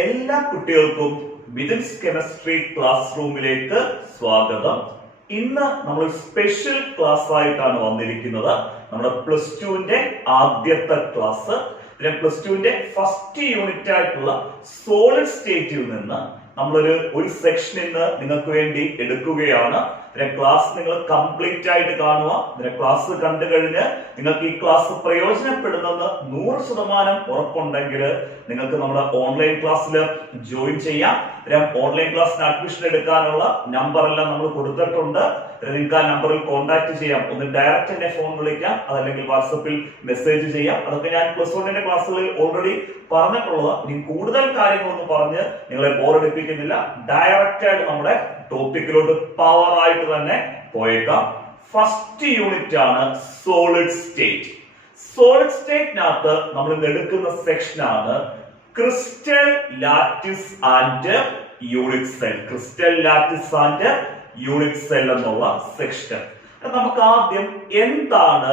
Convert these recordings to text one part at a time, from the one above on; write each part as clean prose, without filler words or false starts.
എല്ലാ കുട്ടികൾക്കും Mithun's chemistry class റൂമിലേക്ക് സ്വാഗതം. ഇന്ന് നമ്മൾ സ്പെഷ്യൽ ക്ലാസ് ആയിട്ടാണ് വന്നിരിക്കുന്നത്. നമ്മുടെ പ്ലസ് ടുവിന്റെ ആദ്യത്തെ ക്ലാസ്. പ്ലസ് ടുവിന്റെ ഫസ്റ്റ് യൂണിറ്റ് ആയിട്ടുള്ള സോളിഡ് സ്റ്റേറ്റിൽ നിന്ന് ഒരു സെക്ഷൻ ഇന്ന് നിങ്ങൾക്ക് വേണ്ടി എടുക്കുകയാണ്. ക്ലാസ് നിങ്ങൾ കംപ്ലീറ്റ് ആയിട്ട് കാണുക. ക്ലാസ് കണ്ടു കഴിഞ്ഞ് നിങ്ങൾക്ക് ഈ ക്ലാസ് പ്രയോജനപ്പെടുന്നെന്ന് 100% ഉറപ്പുണ്ടെങ്കിൽ നിങ്ങൾക്ക് നമ്മുടെ ഓൺലൈൻ ക്ലാസ്സിൽ ജോയിൻ ചെയ്യാം. ഓൺലൈൻ ക്ലാസ്സിന് അഡ്മിഷൻ എടുക്കാനുള്ള നമ്പർ എല്ലാം നമ്മൾ കൊടുത്തിട്ടുണ്ട്. നിങ്ങൾക്ക് ആ നമ്പറിൽ കോൺടാക്ട് ചെയ്യാം. ഒന്ന് ഡയറക്റ്റ് എന്നെ ഫോൺ വിളിക്കാം, അതല്ലെങ്കിൽ വാട്സപ്പിൽ മെസ്സേജ് ചെയ്യാം. അതൊക്കെ ഞാൻ പ്ലസ് 1 ക്ലാസ്സുകളിൽ ഓൾറെഡി പറഞ്ഞിട്ടുള്ളത്. ഇനി കൂടുതൽ കാര്യങ്ങളൊന്നും പറഞ്ഞ് നിങ്ങളെ ബോറടിപ്പിക്കുന്നില്ല. ഡയറക്റ്റ് ആയിട്ട് നമ്മുടെ ടോപ്പിക്കിലോട്ട് പവർ ആയിട്ട് തന്നെ പോയേക്കാം. ഫസ്റ്റ് യൂണിറ്റ് ആണ് സോളിഡ് സ്റ്റേറ്റ്. സോളിഡ് സ്റ്റേറ്റിനകത്ത് നമ്മൾ ഇന്ന് എടുക്കുന്ന സെക്ഷൻ ആണ് crystal lattice and unit cell. Crystal lattice and unit cell എന്നുള്ള സെക്ഷൻ. നമുക്ക് ആദ്യം എന്താണ്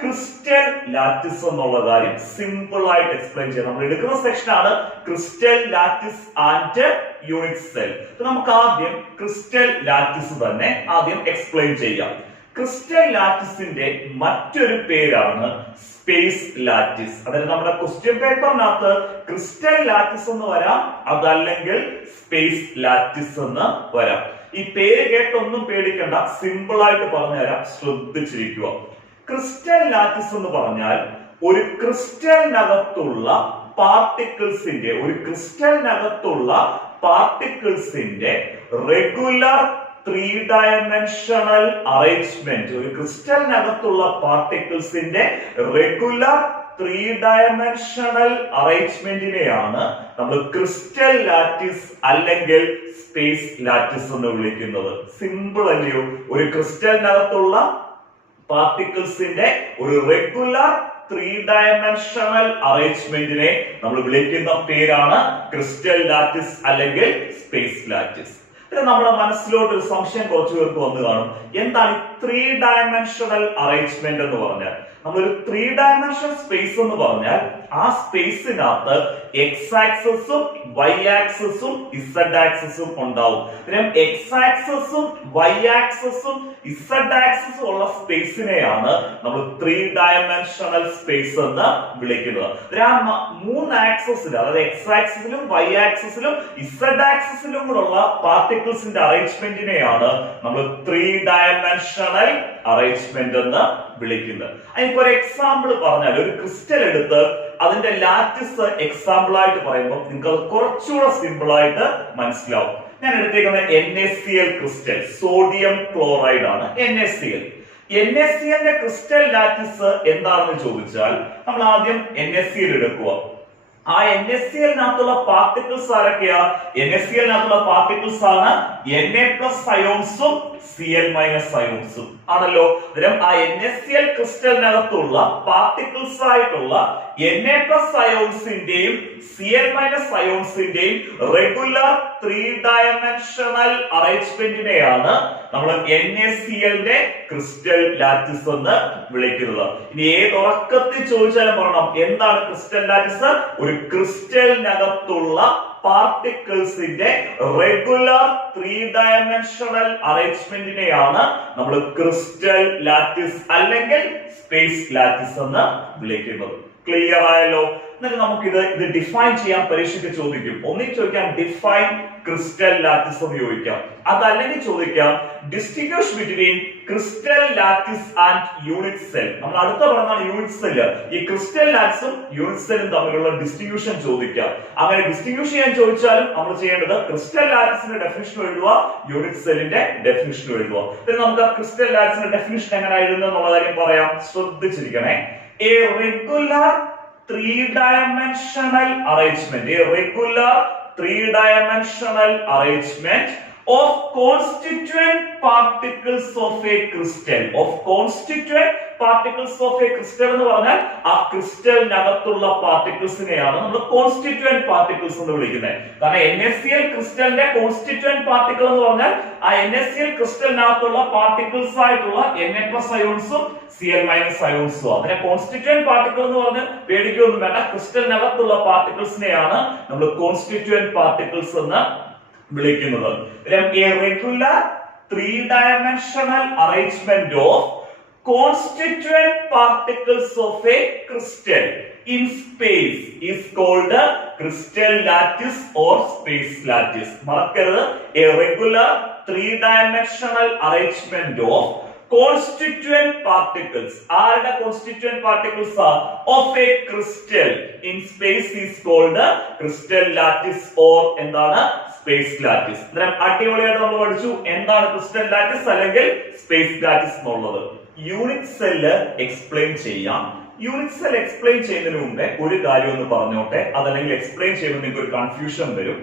ക്രിസ്റ്റൽ ലാറ്റിസ് എന്നുള്ള കാര്യം സിമ്പിൾ ആയിട്ട് എക്സ്പ്ലെയിൻ ചെയ്യാം. നമ്മൾ എടുക്കുന്ന സെക്ഷൻ ആണ് crystal lattice and unit cell. നമുക്ക് ആദ്യം ക്രിസ്റ്റൽ ലാറ്റിസ് തന്നെ ആദ്യം എക്സ്പ്ലെയിൻ ചെയ്യാം. ക്രിസ്റ്റൽ ലാറ്റിസിന്റെ മറ്റൊരു പേരാണ് സ്പേസ് ലാറ്റിസ്. അതായത് നമ്മുടെ ക്വസ്റ്റ്യൻ പേപ്പറിനകത്ത് ക്രിസ്റ്റൽ ലാറ്റിസ് എന്ന് വരാം, അതല്ലെങ്കിൽ സ്പേസ് ലാറ്റിസ് എന്ന് വരാം. ഈ പേര് കേട്ടൊന്നും പേടിക്കണ്ട, സിമ്പിൾ ആയിട്ട് പറഞ്ഞുതരാം, ശ്രദ്ധിച്ചിരിക്കുക. ക്രിസ്റ്റൽ ലാറ്റിസ് എന്ന് പറഞ്ഞാൽ ഒരു ക്രിസ്റ്റലിനകത്തുള്ള പാർട്ടിക്കിൾസിന്റെ റെഗുലർ 3 ഡയമെൻഷണൽ അറേഞ്ച്മെന്റ്. ഒരു ക്രിസ്റ്റലിനകത്തുള്ള പാർട്ടിക്കിൾസിന്റെ റെഗുലർ 3 ഡയമെൻഷണൽ അറേഞ്ച്മെന്റിനെയാണ് നമ്മൾ ക്രിസ്റ്റൽ ലാറ്റിസ് അല്ലെങ്കിൽ സ്പേസ് ലാറ്റിസ് എന്ന് വിളിക്കുന്നത്. സിമ്പിൾ അല്ലയോ? ഒരു ക്രിസ്റ്റലിനകത്തുള്ള പാർട്ടിക്കിൾസിന്റെ ഒരു റെഗുലർ 3 ഡയമെൻഷണൽ അറേഞ്ച്മെന്റിനെ നമ്മൾ വിളിക്കുന്ന പേരാണ് ക്രിസ്റ്റൽ ലാറ്റിസ് അല്ലെങ്കിൽ സ്പേസ് ലാറ്റിസ്. നമ്മുടെ മനസ്സിലോട്ട് ഒരു സംശയം കുറച്ചു പേർക്ക് വന്നു കാണും. എന്താണ് 3 ഡയമെൻഷണൽ അറേഞ്ച്മെന്റ് എന്ന് പറഞ്ഞാൽ? നമ്മളൊരു 3 ഡയമെൻഷൻ സ്പേസ് എന്ന് പറഞ്ഞാൽ ആ സ്പേസിനകത്ത് എക്സ് ആക്സിസും വൈ ആക്സിസും ഇസഡ് ആക്സിസും ഉണ്ടാവും. എക്സ് ആക്സിസും വൈ ആക്സിസും ഇസഡ് ആക്സിസും ഉള്ള സ്പേസിനെയാണ് നമ്മൾ 3 ഡയമെൻഷണൽ സ്പേസ് എന്ന് വിളിക്കുന്നത്. 3 ആക്സിസിൽ, അതായത് എക്സ് ആക്സിസിലും വൈ ആക്സിസിലും ഇസഡ് ആക്സിസിലും കൂടെയുള്ള പാർട്ടിക്കിൾസിന്റെ അറേഞ്ച്മെന്റിനെയാണ് നമ്മൾ 3 ഡയമെൻഷണൽ അറേഞ്ച്മെന്റ് എന്ന് വിളിക്കുന്നത്. അതിപ്പോ ഒരു എക്സാമ്പിൾ പറഞ്ഞാൽ, ഒരു ക്രിസ്റ്റൽ എടുത്ത് അതിന്റെ ലാറ്റിസ് എക്സാമ്പിൾ ആയിട്ട് പറയുമ്പോൾ നിങ്ങൾക്ക് അത് കുറച്ചുകൂടെ സിമ്പിൾ ആയിട്ട് മനസ്സിലാവും. ഞാൻ എടുത്തേക്കുന്ന NaCl ക്രിസ്റ്റൽ, സോഡിയം ക്ലോറൈഡ് ആണ് NaCl. NaClന്റെ ക്രിസ്റ്റൽ ലാറ്റിസ് എന്താണെന്ന് ചോദിച്ചാൽ നമ്മൾ ആദ്യം NaCl എടുക്കുക. ആ NaClനകത്തുള്ള പാർട്ടിക്കിൾസ് ആരൊക്കെയാ? NaClനകത്തുള്ള പാർട്ടിക്കിൾസ് ആണ് Na+ അയോൺസും Cl- അയോൺസും ആണല്ലോ. ആ NaCl ക്രിസ്റ്റലിനകത്തുള്ള പാർട്ടിക്കിൾസ് ആയിട്ടുള്ള Na+ അയോൺസിന്റെയും Cl- അയോൺസിന്റെയും റെഗുലർ 3 ഡയമെൻഷണൽ അറേഞ്ച്മെന്റിനെയാണ് നമ്മൾ NaClന്റെ ക്രിസ്റ്റൽ ലാറ്റിസ് എന്ന് വിളിക്കുന്നത്. ഇനി ഏതൊറക്കത്തിൽ ചോദിച്ചാലും പറയണം, എന്താണ് ക്രിസ്റ്റൽ ലാറ്റിസ്? ഒരു ക്രിസ്റ്റലിനകത്തുള്ള പാർട്ടിക്കിൾസിന്റെ റെഗുലർ 3 ഡയമെൻഷണൽ അറേഞ്ച്മെന്റിനെയാണ് നമ്മൾ ക്രിസ്റ്റൽ ലാറ്റിസ് അല്ലെങ്കിൽ സ്പേസ് ലാറ്റിസ് എന്ന് വിളിക്കുന്നത്. ക്ലിയർ ആയല്ലോ? എന്നിട്ട് നമുക്കിത് ഡിഫൈൻ ചെയ്യാൻ പരീക്ഷയ്ക്ക് ചോദിക്കും. ഒന്നിൽ ചോദിക്കാം ഡിഫൈൻ ക്രിസ്റ്റൽ ലാറ്റിസ് എന്ന് ചോദിക്കാം, അതല്ലെങ്കിൽ ചോദിക്കാം distinguish between crystal lattice and unit cell. നമ്മൾ അടുത്ത പറഞ്ഞാണ് യൂണിറ്റ് സെൽ. ഈ ക്രിസ്റ്റൽ ലാറ്റിസും യൂണിറ്റ് സെല്ലും തമ്മിലുള്ള ഡിസ്റ്റിങ്വിഷൻ ചോദിക്കാം. അങ്ങനെ ഡിസ്റ്റിങ്വിഷ് ചെയ്യാൻ ചോദിച്ചാലും നമ്മൾ ചെയ്യേണ്ടത് ക്രിസ്റ്റൽ ലാറ്റിസിന്റെ ഡെഫിനിഷൻ എഴുതുക, യൂണിറ്റ് സെല്ലിന്റെ ഡെഫിനിഷൻ എഴുതുക. നമുക്ക് ആ ക്രിസ്റ്റൽ ലാറ്റിസിന്റെ ഡെഫിനിഷൻ എങ്ങനെ എഴുതുന്നത് എന്നുള്ള കാര്യം പറയാം, ശ്രദ്ധിച്ചിരിക്കണേ. A regular 3 dimensional arrangement, a regular 3 dimensional arrangement of constituent particles of a crystal. Of constituent particles of a crystal എന്ന് പറഞ്ഞാൽ ആ ക്രിസ്റ്റലിനകത്തുള്ള പാർട്ടിക്കിൾസിനെയാണ് നമ്മൾ കോൺസ്റ്റിറ്റ്യൂവന്റ് പാർട്ടിക്കിൾസ് എന്ന് വിളിക്കുന്നത്. കാരണം NaCl ക്രിസ്റ്റലിന്റെ കോൺസ്റ്റിറ്റ്യൂവന്റ് പാർട്ടിക്കിൾ എന്ന് പറഞ്ഞാൽ ആ NaCl ക്രിസ്റ്റലിനകത്തുള്ള പാർട്ടിക്കിൾസ് ആയിട്ടുള്ള Na+ അയോൺസും Cl- അയോൺസും. അതിനെ കോൺസ്റ്റിറ്റ്യൂവന്റ് പാർട്ടിക്കിൾ എന്ന് പറഞ്ഞ് പേടിക്കൊന്നും വേണ്ട. ക്രിസ്റ്റലിനകത്തുള്ള പാർട്ടിക്കിൾസിനെയാണ് നമ്മൾ കോൺസ്റ്റിറ്റ്യൂവന്റ് പാർട്ടിക്കിൾസ് എന്ന് വിളിക്കുന്നത്. A regular three-dimensional arrangement of constituent particles of a crystal in space is called a crystal lattice or space lattice. മറക്കരുത്, a regular three-dimensional arrangement of constituent particles. ആരുടെ constituent particles are of a crystal in space is called a crystal lattice or എന്താണ് space lattice. അടിപൊളിയായിട്ട് നമ്മൾ പഠിച്ചു എന്താണ് crystal lattice അല്ലെങ്കിൽ space lattice എന്നുള്ളത്. Unit cell explain ചെയ്യാം. യൂണിറ്റ് സെൽ എക്സ്പ്ലെയിൻ ചെയ്യുന്നതിന് മുമ്പേ ഒരു കാര്യം ഒന്ന് പറഞ്ഞോട്ടെ, അതല്ലെങ്കിൽ എക്സ്പ്ലെയിൻ ചെയ്യുമ്പോൾ നിങ്ങൾക്ക് ഒരു കൺഫ്യൂഷൻ വരും.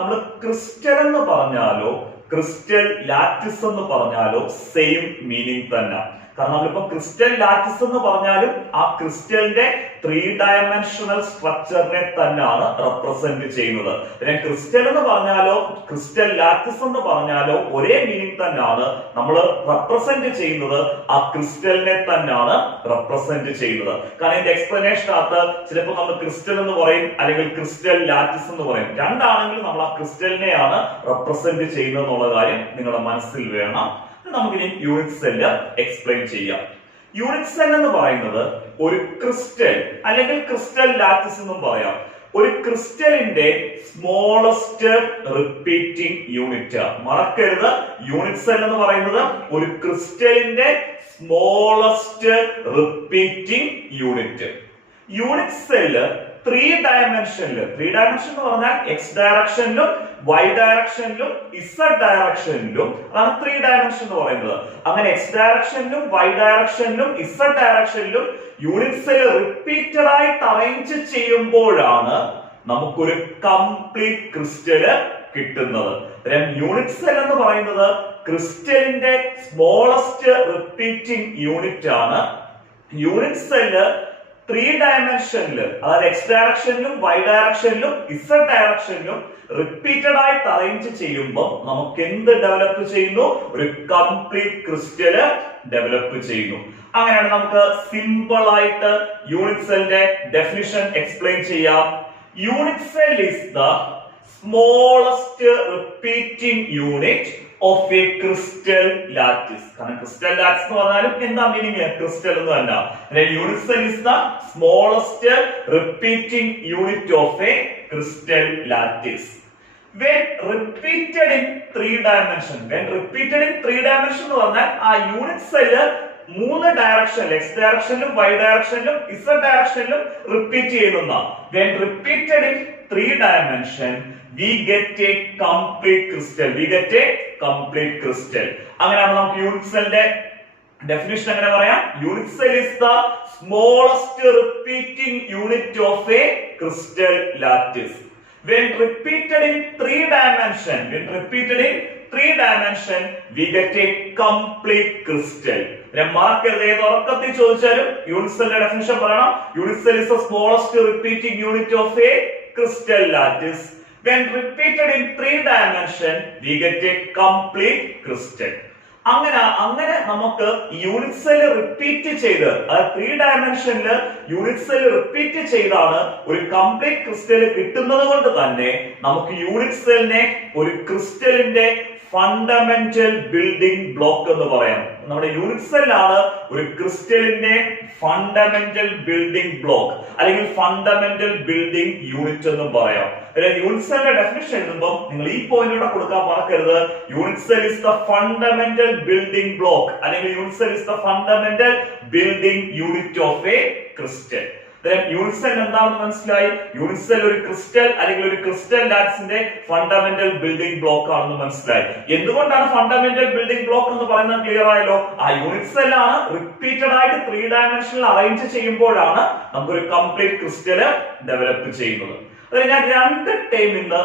നമ്മൾ ക്രിസ്റ്റൽ എന്ന് പറഞ്ഞാലോ ക്രിസ്റ്റൽ ലാറ്റിസ് എന്ന് പറഞ്ഞാലോ സെയിം മീനിങ് തന്നെ. കാരണം നമ്മളിപ്പോ ക്രിസ്റ്റൽ ലാറ്റിസ് എന്ന് പറഞ്ഞാലും ആ ക്രിസ്റ്റലിന്റെ 3-dimensional സ്ട്രക്ചറിനെ തന്നെയാണ് റെപ്രസെന്റ് ചെയ്യുന്നത്. പിന്നെ ക്രിസ്റ്റൽ എന്ന് പറഞ്ഞാലോ ക്രിസ്റ്റൽ ലാറ്റിസ് എന്ന് പറഞ്ഞാലോ ഒരേ മീനിങ് തന്നെയാണ്. നമ്മൾ റെപ്രസെന്റ് ചെയ്യുന്നത് ആ ക്രിസ്റ്റലിനെ തന്നെയാണ് റെപ്രസെന്റ് ചെയ്യുന്നത്. കാരണം ഇതിന്റെ എക്സ്പ്ലനേഷനകത്ത് ചിലപ്പോൾ നമ്മൾ ക്രിസ്റ്റൽ എന്ന് പറയും അല്ലെങ്കിൽ ക്രിസ്റ്റൽ ലാറ്റിസ് എന്ന് പറയും. രണ്ടാണെങ്കിലും നമ്മൾ ആ ക്രിസ്റ്റലിനെയാണ് റെപ്രസെന്റ് ചെയ്യുന്നത് എന്നുള്ള കാര്യം നിങ്ങളുടെ മനസ്സിൽ വേണം. നമുക്കിനി യൂണിറ്റ് സെല്ല് എക്സ്പ്ലെയിൻ ചെയ്യാം. യൂണിറ്റ് സെൽ എന്ന് പറയുന്നത് ഒരു ക്രിസ്റ്റൽ അല്ലെങ്കിൽ ക്രിസ്റ്റൽ ലാറ്റിസ് എന്നും പറയാം. ഒരു ക്രിസ്റ്റലിന്റെ സ്മോളസ്റ്റ് റിപ്പീറ്റിംഗ് യൂണിറ്റ്. മറക്കരുത്, യൂണിറ്റ് സെൽ എന്ന് പറയുന്നത് ഒരു ക്രിസ്റ്റലിന്റെ smallest repeating unit. Unit cell 3 dimension എന്ന് പറഞ്ഞാൽ എക്സ് ഡയറക്ഷനിലും വൈ ഡയറക്ഷനിലും ഇസഡ് ഡയറക്ഷനിലും അതാണ് 3 ഡയമെൻഷൻ എന്ന് പറയുന്നത്. അങ്ങനെ എക്സ് ഡയറക്ഷനിലും വൈ ഡയറക്ഷനിലും ഇസഡ് ഡയറക്ഷനിലും യൂണിറ്റ് സെൽ റിപ്പീറ്റഡ് ആയിട്ട് അറേഞ്ച് ചെയ്യുമ്പോഴാണ് നമുക്കൊരു കംപ്ലീറ്റ് ക്രിസ്റ്റല് കിട്ടുന്നത്. യൂണിറ്റ് സെൽ എന്ന് പറയുന്നത് ക്രിസ്റ്റലിന്റെ സ്മോളസ്റ്റ് റിപ്പീറ്റിംഗ് യൂണിറ്റ് ആണ്. യൂണിറ്റ് സെല്ല് 3 ഡയമെൻഷനിൽ അതായത് എക്സ് ഡയറക്ഷനിലും വൈ ഡയറക്ഷനിലും ഇസഡ് ഡയറക്ഷനിലും റിപ്പീറ്റഡ് ആയിട്ട് അറേഞ്ച് ചെയ്യുമ്പോൾ നമുക്ക് എന്ത് ഡെവലപ്പ് ചെയ്യുന്നു? ഒരു കംപ്ലീറ്റ് ക്രിസ്റ്റല് ഡെവലപ്പ് ചെയ്യുന്നു. അങ്ങനെയാണ് നമുക്ക് സിമ്പിൾ ആയിട്ട് യൂണിറ്റ് സെല്ലിന്റെ ഡെഫിനിഷൻ എക്സ്പ്ലെയിൻ ചെയ്യാം. Unit cell is the smallest repeating unit of a crystal lattice. കാരണം ക്രിസ്റ്റൽ ലാറ്റിസ് എന്ന് പറഞ്ഞാലും എന്താ മീനിങ്? ക്രിസ്റ്റൽ എന്ന് തന്നെ. Unit cell is the smallest repeating unit of a crystal lattice. When repeated in 3 dimension, എന്ന് പറഞ്ഞാൽ ആ യൂണിറ്റ് സെല്ല് 3 ഡയറക്ഷനിൽ എക്സ് ഡയറക്ഷനിലും വൈ ഡയറക്ഷനിലും ഇസഡ് ഡയറക്ഷനിലും റിപ്പീറ്റ് ചെയ്യുന്ന. When repeated in 3 dimension we get a complete crystal. അങ്ങനെയാണ് നമുക്ക് യൂണിറ്റ് സെല്ലിന്റെ ഡെഫിനിഷൻ എങ്ങനെ പറയാം? Unit cell is the smallest repeating unit of a crystal lattice. When repeated in 3 dimension we get a complete crystal. മറക്കരുത്, ഏത് ഉറക്കത്തിൽ ചോദിച്ചാലും unit സെല്ലിന്റെ ഡെഫിനിഷൻ പറയണം. Unit cell is the smallest repeating unit of a crystal lattice. When repeated in 3 dimension we get a complete crystal. അങ്ങനെ നമുക്ക് unit cell repeat ചെയ്ത് 3 ഡയമെൻഷനിൽ unit cell repeat ചെയ്താണ് ഒരു കംപ്ലീറ്റ് ക്രിസ്റ്റൽ കിട്ടുന്നത് കൊണ്ട് തന്നെ നമുക്ക് യൂണിറ്റ് സെല്ലിനെ ഒരു ക്രിസ്റ്റലിന്റെ ഫണ്ടമെന്റൽ ബിൽഡിംഗ് ബ്ലോക്ക് എന്ന് പറയാം. നമ്മുടെ യൂണിറ്റ് സെല്ലാണ് ഒരു ക്രിസ്റ്റലിന്റെ ഫണ്ടമെന്റൽ ബിൽഡിംഗ് ബ്ലോക്ക് അല്ലെങ്കിൽ ഫണ്ടമെന്റൽ ബിൽഡിംഗ് യൂണിറ്റ് എന്നും പറയാം. യൂണിറ്റ് സെല്ലിന്റെ ഡെഫിനിഷൻ എഴുതുമ്പോൾ നിങ്ങൾ ഈ പോയിന്റിലൂടെ കൊടുക്കാൻ മറക്കരുത്. Unit cell is the fundamental building block അല്ലെങ്കിൽ unit cell is the fundamental building unit of a crystal. Unit cell എന്താണെന്ന് മനസ്സിലായി. യൂണിറ്റ് സെൽ ഒരു ക്രിസ്റ്റൽ അല്ലെങ്കിൽ ഒരു ക്രിസ്റ്റൽ ലാറ്റിസിന്റെ ഫണ്ടമെന്റൽ ബിൽഡിംഗ് ബ്ലോക്ക് ആണെന്ന് മനസ്സിലായി. എന്തുകൊണ്ടാണ് ഫണ്ടമെന്റൽ ബിൽഡിംഗ് ബ്ലോക്ക് എന്ന് പറയുന്നത് ക്ലിയർ ആയല്ലോ. ആ യൂണിറ്റ് സെൽ ആണ് റിപ്പീറ്റഡ് ആയിട്ട് 3 ഡയമെൻഷനിൽ അറേഞ്ച് ചെയ്യുമ്പോഴാണ് നമുക്കൊരു കംപ്ലീറ്റ് ക്രിസ്റ്റൽ ഡെവലപ്പ് ചെയ്യുന്നത്. ഞാൻ 2 ടൈം ഇന്ന്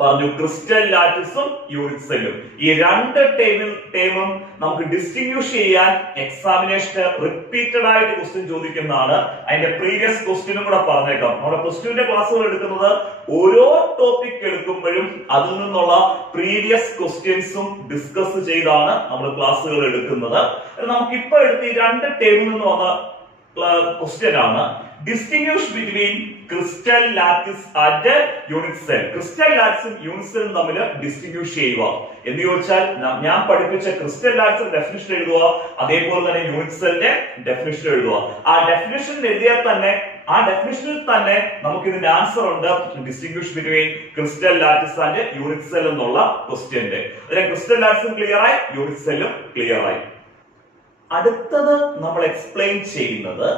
പറഞ്ഞു ക്രിസ്റ്റൽ ലാറ്റിസും യൂണിറ്റ് സെല്ലും. ഈ രണ്ട് ടേമും നമുക്ക് ഡിസ്റ്റിങ്വിഷ് ചെയ്യാൻ എക്സാമിനേഷന് റിപ്പീറ്റഡ് ആയിട്ട് ക്വസ്റ്റ്യൻ ചോദിക്കുന്നതാണ്. അതിന്റെ പ്രീവിയസ് ക്വസ്റ്റ്യനും കൂടെ പറഞ്ഞേക്കാം. നമ്മുടെ പ്ലസ് ക്ലാസ്സുകൾ എടുക്കുന്നത് ഓരോ ടോപ്പിക് എടുക്കുമ്പോഴും അതിൽ നിന്നുള്ള പ്രീവിയസ് ക്വസ്റ്റ്യൻസും ഡിസ്കസ് ചെയ്താണ് നമ്മൾ ക്ലാസ്സുകൾ എടുക്കുന്നത്. നമുക്ക് ഇപ്പൊ എടുത്ത് ഈ രണ്ട് ടേമിൽ നിന്ന് വന്ന ക്വസ്റ്റ്യൻ ആണ് distinguish between crystal lattice and unit cell. Crystal ലാറ്റിസും യൂണിറ്റ് സെല്ലും തമ്മിൽ ഡിസ്റ്റിങ്വിഷ് ചെയ്യുക എന്ന് ചോദിച്ചാൽ ഞാൻ പഠിപ്പിച്ച ക്രിസ്റ്റൽ ലാറ്റിസ് ഡെഫിനിഷൻ എഴുതുക, അതേപോലെ തന്നെ യൂണിറ്റ് സെല്ലിന്റെ ഡെഫിനിഷൻ എഴുതുക. ആ ഡെഫിനിഷൻ എഴുതിയാൽ തന്നെ ആ ഡെഫിനിഷനിൽ തന്നെ നമുക്ക് ഇതിന്റെ ആൻസർ ഉണ്ട്, distinguish between crystal lattice and unit cell എന്നുള്ള ക്വസ്റ്റ്യന്റെ. അതിലെ ക്രിസ്റ്റൽ ലാറ്റിസും ക്ലിയർ ആയി, യൂണിറ്റ് സെല്ലും ക്ലിയർ ആയി. അടുത്തത് നമ്മൾ എക്സ്പ്ലെയിൻ ചെയ്യുന്നത്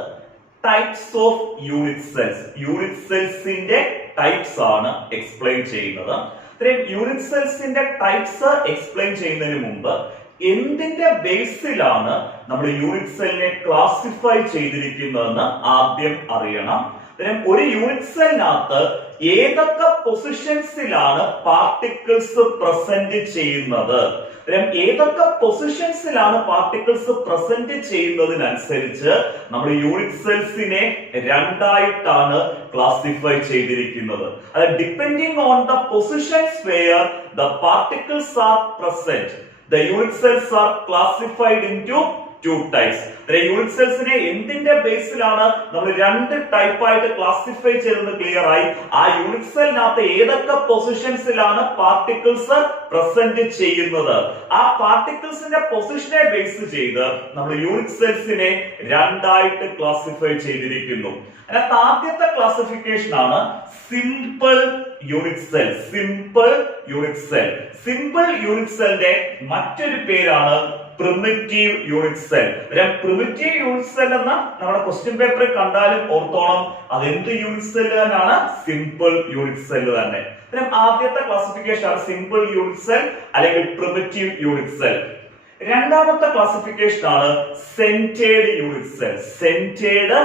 types of unit cells. Unit സെൽസിന്റെ ടൈപ്സ് ആണ് എക്സ്പ്ലെയിൻ ചെയ്യുന്നത്. യൂണിറ്റ് സെൽസിന്റെ ടൈപ്സ് എക്സ്പ്ലെയിൻ ചെയ്യുന്നതിന് മുമ്പ് എന്തിന്റെ ബേസിലാണ് നമ്മൾ യൂണിറ്റ് സെല്ലിനെ ക്ലാസിഫൈ ചെയ്തിരിക്കുന്നതെന്ന് ആദ്യം അറിയണം. ഒരു യൂണിറ്റ് സെല്ലിനകത്ത് ഏതൊക്കെ പൊസിഷൻസിലാണ് പാർട്ടിക്കിൾസ് പ്രസന്റ് ചെയ്യുന്നത്, ഏതൊക്കെ പൊസിഷൻസിലാണ് പാർട്ടിക്കിൾസ് പ്രസന്റ് ചെയ്യുന്നതിനനുസരിച്ച് നമ്മൾ യൂണിറ്റ് സെൽസിനെ രണ്ടായിട്ടാണ് ക്ലാസിഫൈ ചെയ്തിരിക്കുന്നത്. അതായത് depending on the positions where the particles are present, the unit cells are classified into two types. Unit സെൽസിനെ എന്തിന്റെ ബേസിലാണ് നമ്മൾ രണ്ട് ടൈപ്പ് ആയിട്ട് ക്ലാസിഫൈ ചെയ്തത് ക്ലിയർ ആയി. ആ യൂണിറ്റ് സെല്ലിനകത്ത് ഏതൊക്കെ പൊസിഷൻസിലാണ് പാർട്ടിക്കിൾസ് പ്രസന്റ് ചെയ്യുന്നത്, ആ പാർട്ടിക്കിൾസിന്റെ പൊസിഷനെ ബേസ് ചെയ്ത് നമ്മൾ യൂണിറ്റ് സെൽസിനെ രണ്ടായിട്ട് ക്ലാസിഫൈ ചെയ്തിരിക്കുന്നു. അതിനകത്ത് ആദ്യത്തെ ക്ലാസിഫിക്കേഷൻ ആണ് simple unit cell. Simple unit cell. Simple unit സെല്ലിന്റെ മറ്റൊരു പേരാണ് primitive unit cell. Primitive unit cell എന്ന നമ്മുടെ ക്വസ്റ്റ്യൻ പേപ്പറിൽ കണ്ടാലും ഓർത്തോണം അത് എന്ത് യൂണിറ്റ് സെൽ തന്നെയാണ്, സിമ്പിൾ യൂണിറ്റ് സെൽ തന്നെ. ആദ്യത്തെ ക്ലാസിഫിക്കേഷൻ ആണ് സിമ്പിൾ യൂണിറ്റ് സെൽ അല്ലെങ്കിൽ പ്രിമിറ്റീവ് യൂണിറ്റ് സെൽ. രണ്ടാമത്തെ ക്ലാസിഫിക്കേഷൻ ആണ് centred unit cell. Centred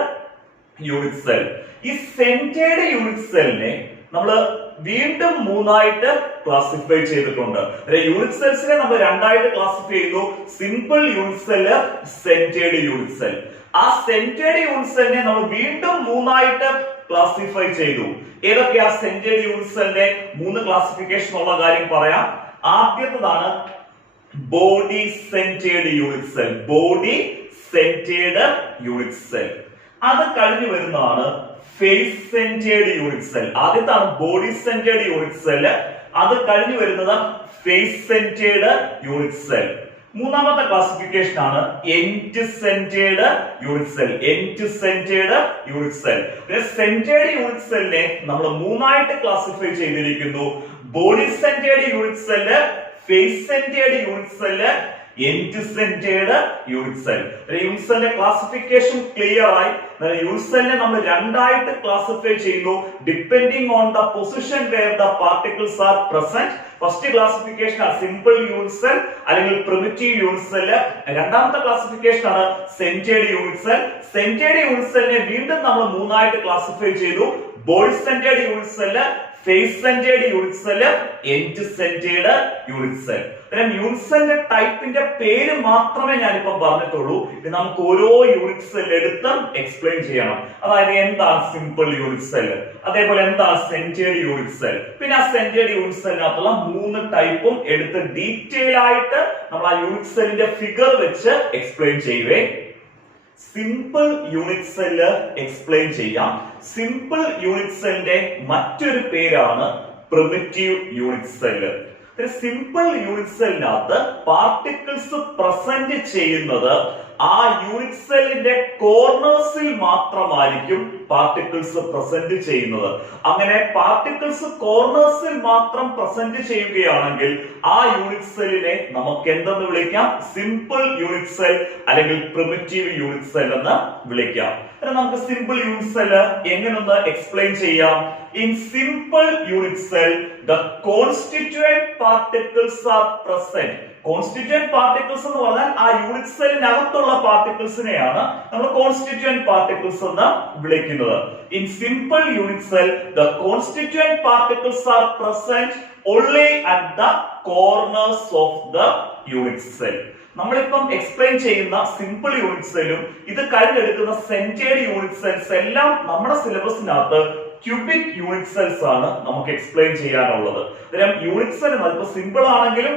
unit cell. ഈ സെന്റേർഡ് യൂണിറ്റ് സെല്ലിനെ നമ്മൾ വീണ്ടും മൂന്നായിട്ട് ക്ലാസിഫൈ ചെയ്തിട്ടുണ്ട്. യൂണിറ്റ് സെൽസിനെ നമ്മൾ രണ്ടായിട്ട് ക്ലാസിഫൈ ചെയ്തു, simple unit cell, centred unit cell. ആ സെന്റേർഡ് യൂണിറ്റ് സെല്ലിനെ നമ്മൾ വീണ്ടും മൂന്നായിട്ട് ക്ലാസിഫൈ ചെയ്തു. ഏതൊക്കെയാ സെന്റേർഡ് യൂണിറ്റ് സെല്ലിന്റെ മൂന്ന് ക്ലാസിഫിക്കേഷൻ ഉള്ള കാര്യം പറയാം. ആദ്യത്തേതാണ് body centred unit cell. Body centred unit cell. അത് കഴിഞ്ഞു വരുന്നതാണ് ഫേസ് സെന്റേർഡ് യൂണിറ്റ് സെൽ. ആദ്യത്താണ് ബോഡി സെന്റേർഡ് യൂണിറ്റ് സെൽ. അത് കഴിഞ്ഞു വരുന്നത് ഫേസ് സെന്റേർഡ് യൂണിറ്റ് സെൽ. മൂന്നാമത്തെ ക്ലാസിഫിക്കേഷൻ ആണ് end centred unit cell. End centred unit cell. Centred unit സെല്ലിനെ നമ്മൾ മൂന്നായിട്ട് ക്ലാസിഫൈ ചെയ്തിരിക്കുന്നു. Body centred unit cell, face centred unit cell, end centred unit cell. Unit സെല്ലിന്റെ ക്ലാസിഫിക്കേഷൻ ക്ലിയർ ആയി. Unit സെല്ലിനെ നമ്മൾ രണ്ടായിട്ട് ക്ലാസിഫൈ ചെയ്യുന്നു depending on the position where the particles are present. First classification ആണ് സിമ്പിൾ യൂണിറ്റ് സെൽ അല്ലെങ്കിൽ primitive unit cell. രണ്ടാമത്തെ classification ആണ് centred unit cell. Centred unit സെല്ലിനെ വീണ്ടും നമ്മൾ മൂന്നായിട്ട് ക്ലാസിഫൈ ചെയ്തു. Body centred unit cell, face centred unit cell, end centred unit cell. Unit സെല്ലിന്റെ ടൈപ്പിന്റെ പേര് മാത്രമേ ഞാനിപ്പം പറഞ്ഞിട്ടുള്ളൂ. ഇത് നമുക്ക് ഓരോ യൂണിറ്റ് സെൽ എടുത്തും എക്സ്പ്ലെയിൻ ചെയ്യണം. അതായത് എന്താണ് സിമ്പിൾ യൂണിറ്റ് സെല്ല്, അതേപോലെ എന്താണ് സെന്റേർഡ് യൂണിറ്റ് സെൽ, പിന്നെ ആ സെന്റേർഡ് യൂണിറ്റ് സെല്ലിനകത്തുള്ള മൂന്ന് ടൈപ്പും എടുത്ത് ഡീറ്റെയിൽ ആയിട്ട് നമ്മൾ ആ യൂണിറ്റ് സെല്ലിന്റെ ഫിഗർ വെച്ച് എക്സ്പ്ലെയിൻ ചെയ്യുവേ. സിമ്പിൾ യൂണിറ്റ് സെല്ല് എക്സ്പ്ലെയിൻ ചെയ്യാം. സിമ്പിൾ യൂണിറ്റ് സെല്ലിന്റെ മറ്റൊരു പേരാണ് primitive unit cell. Simple unit സെല്ലിനകത്ത് പാർട്ടിക്കിൾസ് പ്രസന്റ് ചെയ്യുന്നത് ആ യൂണിറ്റ് സെല്ലിന്റെ കോർണേഴ്സിൽ മാത്രമായിരിക്കും പാർട്ടിക്കിൾസ് പ്രസന്റ് ചെയ്യുന്നത്. അങ്ങനെ പാർട്ടിക്കിൾസ് കോർണേഴ്സിൽ മാത്രം പ്രസന്റ് ചെയ്യുകയാണെങ്കിൽ ആ യൂണിറ്റ് സെല്ലിനെ നമുക്ക് എന്തെന്ന് വിളിക്കാം, സിമ്പിൾ യൂണിറ്റ് സെൽ അല്ലെങ്കിൽ പ്രിമിറ്റീവ് യൂണിറ്റ് സെൽ എന്ന് വിളിക്കാം. നമുക്ക് സിമ്പിൾ യൂണിറ്റ് സെൽ എങ്ങനെയൊന്ന് എക്സ്പ്ലെയിൻ ചെയ്യാം. In simple unit cell, the constituent particles are present constituent particles എന്ന് പറഞ്ഞാൽ ആ യൂണിറ്റ് സെല്ലിനകത്തുള്ള പാർട്ടിക്കിൾസിനെയാണ് നമ്മൾ കോൺസ്റ്റിറ്റ്യൂന്റ് പാർട്ടിക്കിൾസ് എന്ന് വിളിക്കുന്നത്. In simple unit cell the constituent particles are present only at the corners of the unit cell. നമ്മളിപ്പം explain ചെയ്യുന്ന simple unit സെല്ലും ഇത് കഴിഞ്ഞെടുക്കുന്ന സെന്റേഡ് യൂണിറ്റ് സെൽസ് എല്ലാം നമ്മുടെ സിലബസിനകത്ത് ക്യൂബിക് യൂണിറ്റ് സെൽസ് ആണ് നമുക്ക് എക്സ്പ്ലെയിൻ ചെയ്യാനുള്ളത്. യൂണിറ്റ് സെൽ ഇപ്പൊ സിമ്പിൾ ആണെങ്കിലും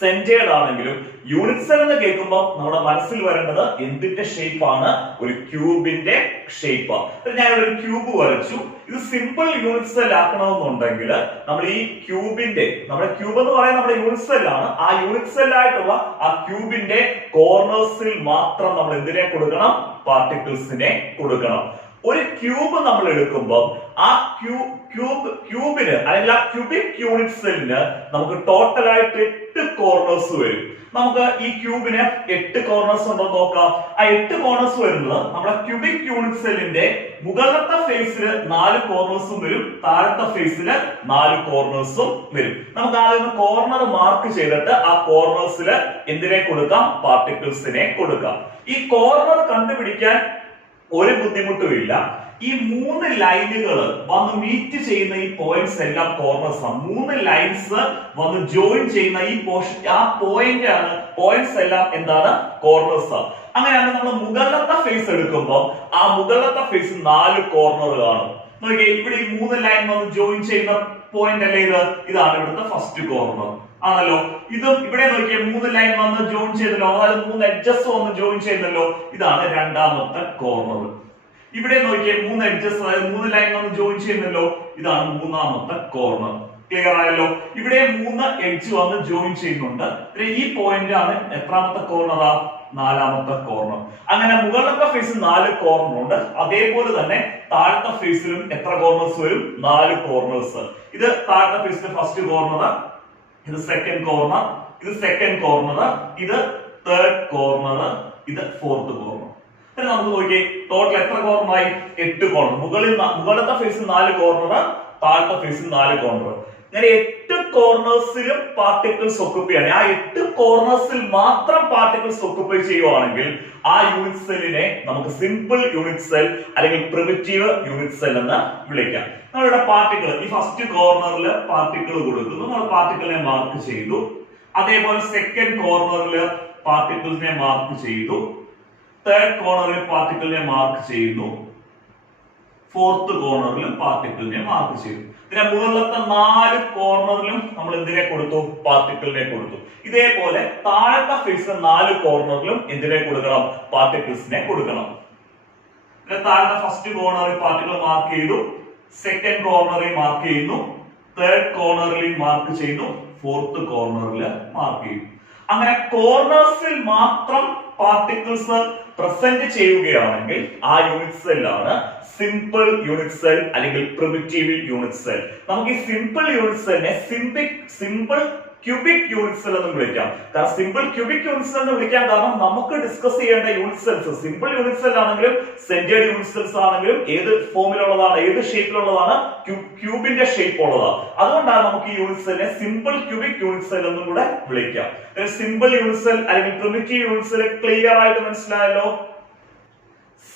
സെന്റേഡ് ആണെങ്കിലും യൂണിറ്റ് സെൽ എന്ന് കേൾക്കുമ്പോൾ നമ്മുടെ മനസ്സിൽ വരേണ്ടത് എന്തിന്റെ ഷേപ്പ് ആണ്? ഒരു ക്യൂബിന്റെ ഷേപ്പ്. ഞാൻ ഒരു ക്യൂബ് വരച്ചു. ഇത് സിമ്പിൾ യൂണിറ്റ് സെൽ ആക്കണമെന്നുണ്ടെങ്കിൽ നമ്മൾ ഈ ക്യൂബിന്റെ, നമ്മുടെ ക്യൂബ് എന്ന് പറയുന്നത് നമ്മുടെ യൂണിറ്റ് സെൽ ആണ്. ആ യൂണിറ്റ് സെൽ ആയിട്ടുള്ള ആ ക്യൂബിന്റെ കോർണേഴ്സിൽ മാത്രം നമ്മൾ എന്തിനെ കൊടുക്കണം? പാർട്ടിക്കിൾസിനെ കൊടുക്കണം. ഒരു ക്യൂബ് നമ്മൾ എടുക്കുമ്പോൾ ആ ക്യൂബിന് അല്ലെങ്കിൽ ആ ക്യൂബിക് യൂണിറ്റ് സെല്ലിന് നമുക്ക് ടോട്ടൽ ആയിട്ട് 8 കോർണേഴ്സ് വരും. നമുക്ക് ഈ ക്യൂബിന് 8 കോർണേഴ്സ് ഉണ്ടോ നോക്കാം. ആ 8 കോർണേഴ്സ് വരുന്നത് നമ്മുടെ ക്യൂബിക് യൂണിറ്റ് സെല്ലിന്റെ മുകളിലത്തെ ഫേസിൽ 4 കോർണേഴ്സും വരും, താഴത്തെ ഫേസിൽ 4 കോർണേഴ്സും വരും. നമുക്ക് ആദ്യം കോർണർ മാർക്ക് ചെയ്തിട്ട് ആ കോർണേഴ്സിൽ എന്തിനെ കൊടുക്കാം? പാർട്ടിക്കിൾസിനെ കൊടുക്കാം. ഈ കോർണർ കണ്ടുപിടിക്കാൻ ഒരു ബുദ്ധിമുട്ടുമില്ല. ഈ 3 ലൈനുകൾ വന്ന് മീറ്റ് ചെയ്യുന്ന ഈ പോയിന്റ്സ് എല്ലാം കോർണേഴ്സ് ആണ്. 3 ലൈൻസ് വന്ന് ജോയിൻ ചെയ്യുന്ന ഈ പോർഷൻ, ആ പോയിന്റ് ആണ്, പോയിന്റ്സ് എല്ലാം എന്താണ്? കോർണേഴ്സ് ആണ്. അങ്ങനെയാണ് നമ്മൾ മുകളിലത്തെ ഫേസ് എടുക്കുമ്പോൾ ആ മുകളിലത്തെ ഫേസ് 4 കോർണർ കാണും. നോക്കിയേ, ഇവിടെ ഈ 3 ലൈൻ വന്ന് ജോയിൻ ചെയ്യുന്ന പോയിന്റ് അല്ലേ ഇത്? ഇതാണ് ഇവിടുത്തെ ഫസ്റ്റ് കോർണർ ആണല്ലോ. ഇതും ഇവിടെ നോക്കിയേ 3 ലൈൻ വന്ന് ജോയിൻ ചെയ്തല്ലോ, അതായത് 3 എഡ്ജസ് വന്ന് ജോയിൻ ചെയ്തല്ലോ, ഇതാണ് രണ്ടാമത്തെ കോർണർ. ഇവിടെ നോക്കിയേ 3 എഡ്ജസ്, അതായത് 3 ലൈൻ വന്ന് ജോയിൻ ചെയ്യുന്നല്ലോ, ഇതാണ് മൂന്നാമത്തെ കോർണർ. ക്ലിയർ ആയല്ലോ? ഇവിടെ 3 എഡ്ജ് വന്ന് ജോയിൻ ചെയ്യുന്നുണ്ട്. ഈ പോയിന്റ് ആണ് എത്രാമത്തെ കോർണറാ? 4ാമത്തെ കോർണർ. അങ്ങനെ മുകളിലത്തെ ഫേസ് 4 കോർണർ ഉണ്ട്. അതേപോലെ തന്നെ താഴത്തെ ഫേസിലും എത്ര കോർണേഴ്സ് വരും? 4 കോർണേഴ്സ്. ഇത് താഴത്തെ ഫേസിന്റെ ഫസ്റ്റ് കോർണർ, ഇത് സെക്കൻഡ് കോർണർ, ഇത് സെക്കൻഡ് കോർണർ, ഇത് തേർഡ് കോർണർ, ഇത് ഫോർത്ത് കോർണർ. നമുക്ക് നോക്കിയേ, ടോട്ടൽ എത്ര കോർണറായി? 8 കോർണർ. മുകളിലത്തെ ഫേസിൽ 4 കോർണർ, താഴത്തെ ഫേസിൽ 4 കോർണർ. അങ്ങനെ 8 കോർണേഴ്സിലും പാർട്ടിക്കിൾസ് ഒക്കുപ്പൈ ആണ്. ആ 8 കോർണേഴ്സിൽ മാത്രം പാർട്ടിക്കിൾസ് ഒക്കുപ്പൈ ചെയ്യുവാണെങ്കിൽ ആ യൂണിറ്റ് സെല്ലിനെ നമുക്ക് സിമ്പിൾ യൂണിറ്റ് സെൽ അല്ലെങ്കിൽ പ്രിമിറ്റീവ് യൂണിറ്റ് സെൽ എന്ന് വിളിക്കാം. നമ്മളുടെ പാർട്ടിക്കിൾ ഈ ഫസ്റ്റ് കോർണറിൽ പാർട്ടിക്കിൾ കൊടുക്കുന്നു, നമ്മൾ പാർട്ടിക്കിളിനെ മാർക്ക് ചെയ്തു. അതേപോലെ സെക്കൻഡ് കോർണറിൽ പാർട്ടിക്കിൾസിനെ മാർക്ക് ചെയ്തു, തേർഡ് കോർണറിൽ പാർട്ടിക്കിളിനെ മാർക്ക് ചെയ്യുന്നു, ഫോർത്ത് കോർണറിലും പാർട്ടിക്കിളിനെ മാർക്ക് ചെയ്തു. പിന്നെ മുകളിലത്തെ 4 കോർണറിലും നമ്മൾ എന്തിനെ കൊടുത്തു? പാർട്ടിക്കിളിനെ കൊടുത്തു. ഇതേപോലെ താഴത്തെ ഫേസിലെ 4 കോർണറിലും എന്തിനെ കൊടുക്കണം? പാർട്ടിക്കിൾസിനെ കൊടുക്കണം. പിന്നെ താഴത്തെ ഫസ്റ്റ് കോർണറിൽ പാർട്ടിക്കിൾ മാർക്ക് ചെയ്തു, സെക്കൻഡ് കോർണറിൽ മാർക്ക് ചെയ്യുന്നു, തേർഡ് കോർണറിൽ മാർക്ക് ചെയ്യുന്നു, ഫോർത്ത് കോർണറിൽ മാർക്ക് ചെയ്യുന്നു. അങ്ങനെ കോർണേഴ്സിൽ മാത്രം പാർട്ടിക്കിൾസ് പ്രസന്റ് ചെയ്യുകയാണെങ്കിൽ ആ യൂണിറ്റ് സെല്ലാണ് സിമ്പിൾ യൂണിറ്റ് സെൽ അല്ലെങ്കിൽ പ്രിമിറ്റീവ് യൂണിറ്റ് സെൽ. നമുക്ക് ഈ സിമ്പിൾ യൂണിറ്റ് സെല്ലിനെ സിമ്പിൾ ക്യൂബിക് യൂണിറ്റ് സെൽ എന്ന് വിളിക്കാം. കാരണം സിമ്പിൾ ക്യൂബിക് യൂണിറ്റ് സെൽ എന്ന് വിളിക്കാൻ കാരണം നമുക്ക് ഡിസ്കസ് ചെയ്യേണ്ട unit cells simple unit cell ആണെങ്കിലും സെന്റേഡ് യൂണിറ്റ് സെൽസ് ആണെങ്കിലും ഏത് ഫോമിലുള്ളതാണ്, ഏത് ഷേപ്പിലുള്ളതാണ്? ക്യൂബിന്റെ ഷേപ്പ് ഉള്ളതാണ്. അതുകൊണ്ടാണ് നമുക്ക് ഈ യൂണിറ്റ് സെല്ലിനെ സിമ്പിൾ ക്യൂബിക് യൂണിറ്റ് സെൽ എന്നും കൂടെ വിളിക്കാം. സിമ്പിൾ യൂണിറ്റ് സെൽ അല്ലെങ്കിൽ പ്രിമിറ്റീവ് യൂണിറ്റ് സെൽ ക്ലിയർ ആയിട്ട് മനസ്സിലായല്ലോ?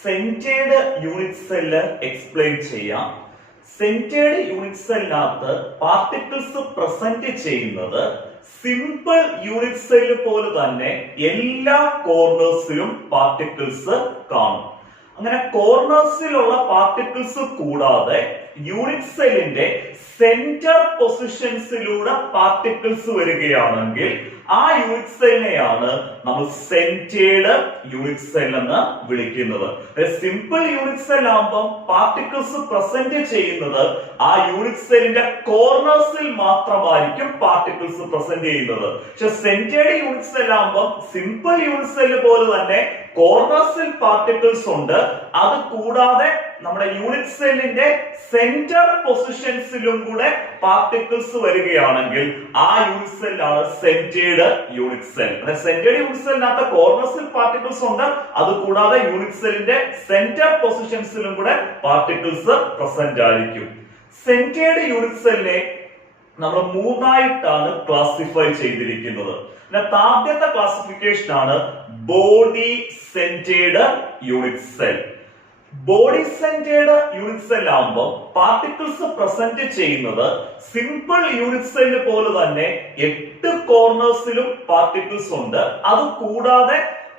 സെന്റേഡ് യൂണിറ്റ് സെല്ല് എക്സ്പ്ലെയിൻ ചെയ്യാം. സെന്റേഡ് യൂണിറ്റ് സെല്ലിനകത്ത് പാർട്ടിക്കിൾസ് പ്രസന്റ് ചെയ്യുന്നത് സിമ്പിൾ യൂണിറ്റ് സെല്ല് പോലെ തന്നെ എല്ലാ കോർണേഴ്സിലും പാർട്ടിക്കിൾസ് കാണും. അങ്ങനെ കോർണേഴ്സിലുള്ള പാർട്ടിക്കിൾസ് കൂടാതെ യൂണിറ്റ് സെല്ലിന്റെ സെന്റർ പൊസിഷൻസിലൂടെ പാർട്ടിക്കിൾസ് വരികയാണെങ്കിൽ ആ യൂണിറ്റ് സെല്ലിനെയാണ് നമ്മൾ സെന്റേഡ് യൂണിറ്റ് സെൽ എന്ന് വിളിക്കുന്നത്. സിമ്പിൾ യൂണിറ്റ് സെൽ ആകുമ്പോൾ പാർട്ടിക്കിൾസ് പ്രസന്റ് ചെയ്യുന്നത് ആ യൂണിറ്റ് സെല്ലിന്റെ കോർണേഴ്സിൽ മാത്രമായിരിക്കും പാർട്ടിക്കിൾസ് പ്രസന്റ് ചെയ്യുന്നത്. പക്ഷെ സെന്റേഡ് യൂണിറ്റ് സെൽ ആകുമ്പോൾ സിമ്പിൾ യൂണിറ്റ് സെല്ല് പോലെ തന്നെ കോർണേഴ്സിൽ പാർട്ടിക്കിൾസ് ഉണ്ട്. അത് കൂടാതെ നമ്മുടെ യൂണിറ്റ് സെല്ലിന്റെ സെന്റർ പൊസിഷൻസിലും കൂടെ പാർട്ടിക്കിൾസ് വരികയാണെങ്കിൽ ആ യൂണിറ്റ് സെല്ലാണ് centered unit cell. Centered unit സെല്ലിനകത്ത് കോർണേഴ്സിൽ പാർട്ടിക്കിൾസ് ഉണ്ട്. അത് കൂടാതെ യൂണിറ്റ് സെല്ലിന്റെ സെന്റർ പൊസിഷൻസിലും കൂടെ പാർട്ടിക്കിൾസ് പ്രസന്റ് ആയിരിക്കും. സെന്റേഡ് യൂണിറ്റ് സെല്ലിനെ നമ്മൾ മൂന്നായിട്ടാണ് ക്ലാസിഫൈ ചെയ്തിരിക്കുന്നത്. ആദ്യത്തെ ക്ലാസിഫിക്കേഷൻ ആണ് body centred unit cell. Body centred unit cell ആകുമ്പോൾ പാർട്ടിക്കിൾസ് പ്രസന്റ് ചെയ്യുന്നത് സിമ്പിൾ യൂണിറ്റ് സെല്ല് പോലെ തന്നെ 8 കോർണേഴ്സിലും പാർട്ടിക്കിൾസ് ഉണ്ട്. അത് കൂടാതെ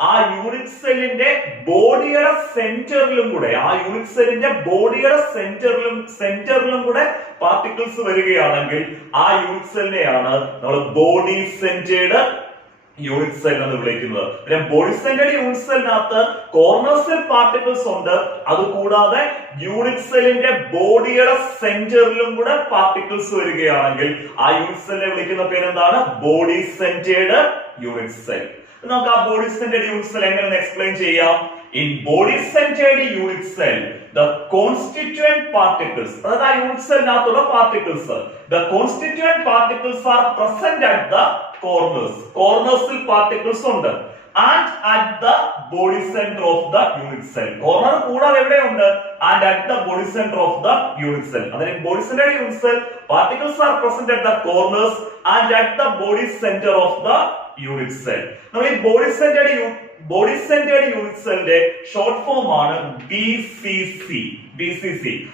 ആ യൂണിറ്റ് സെല്ലിന്റെ ബോഡിയുടെ സെന്ററിലും കൂടെ സെന്ററിലും കൂടെ പാർട്ടിക്കിൾസ് വരികയാണെങ്കിൽ ആ യൂണിറ്റ് സെല്ലിനെയാണ് നമ്മൾ ബോഡി സെന്റേർഡ് യൂണിറ്റ് സെൽ എന്ന് വിളിക്കുന്നത്. പിന്നെ ബോഡി സെന്റേർഡ് യൂണിറ്റ് സെല്ലിനകത്ത് കോർണേഴ്സിൽ പാർട്ടിക്കിൾസ് ഉണ്ട്. അതുകൂടാതെ യൂണിറ്റ് സെല്ലിന്റെ ബോഡിയുടെ സെന്ററിലും കൂടെ പാർട്ടിക്കിൾസ് വരികയാണെങ്കിൽ ആ യൂണിറ്റ് സെല്ലിനെ വിളിക്കുന്ന പേരെന്താണ്? Body centred unit cell. നമുക്ക് ആ ബോഡി സെന്റേർഡ് യൂണിറ്റ് സെൽ എങ്ങനെ എക്സ്പ്ലെയിൻ ചെയ്യാം? In body centered unit cell, the constituent particles, അതായത് ആ യൂണിറ്റ് സെല്ലിനകത്തുള്ള particles, the constituent particles are present at the corners. കോർണേഴ്സിൽ പാർട്ടിക്കിൾസ് ഉണ്ട്. And at the body center of the unit cell. Corner കൂടാതെ എവിടെയുണ്ട്? And at the body center of the unit cell. അതായത് body centered unit cell, particles are present at the corners and at the body center of the unit cell. നമ്മൾ ഈ body centred unit സെല്ലിന്റെ short form ആണ് BCC.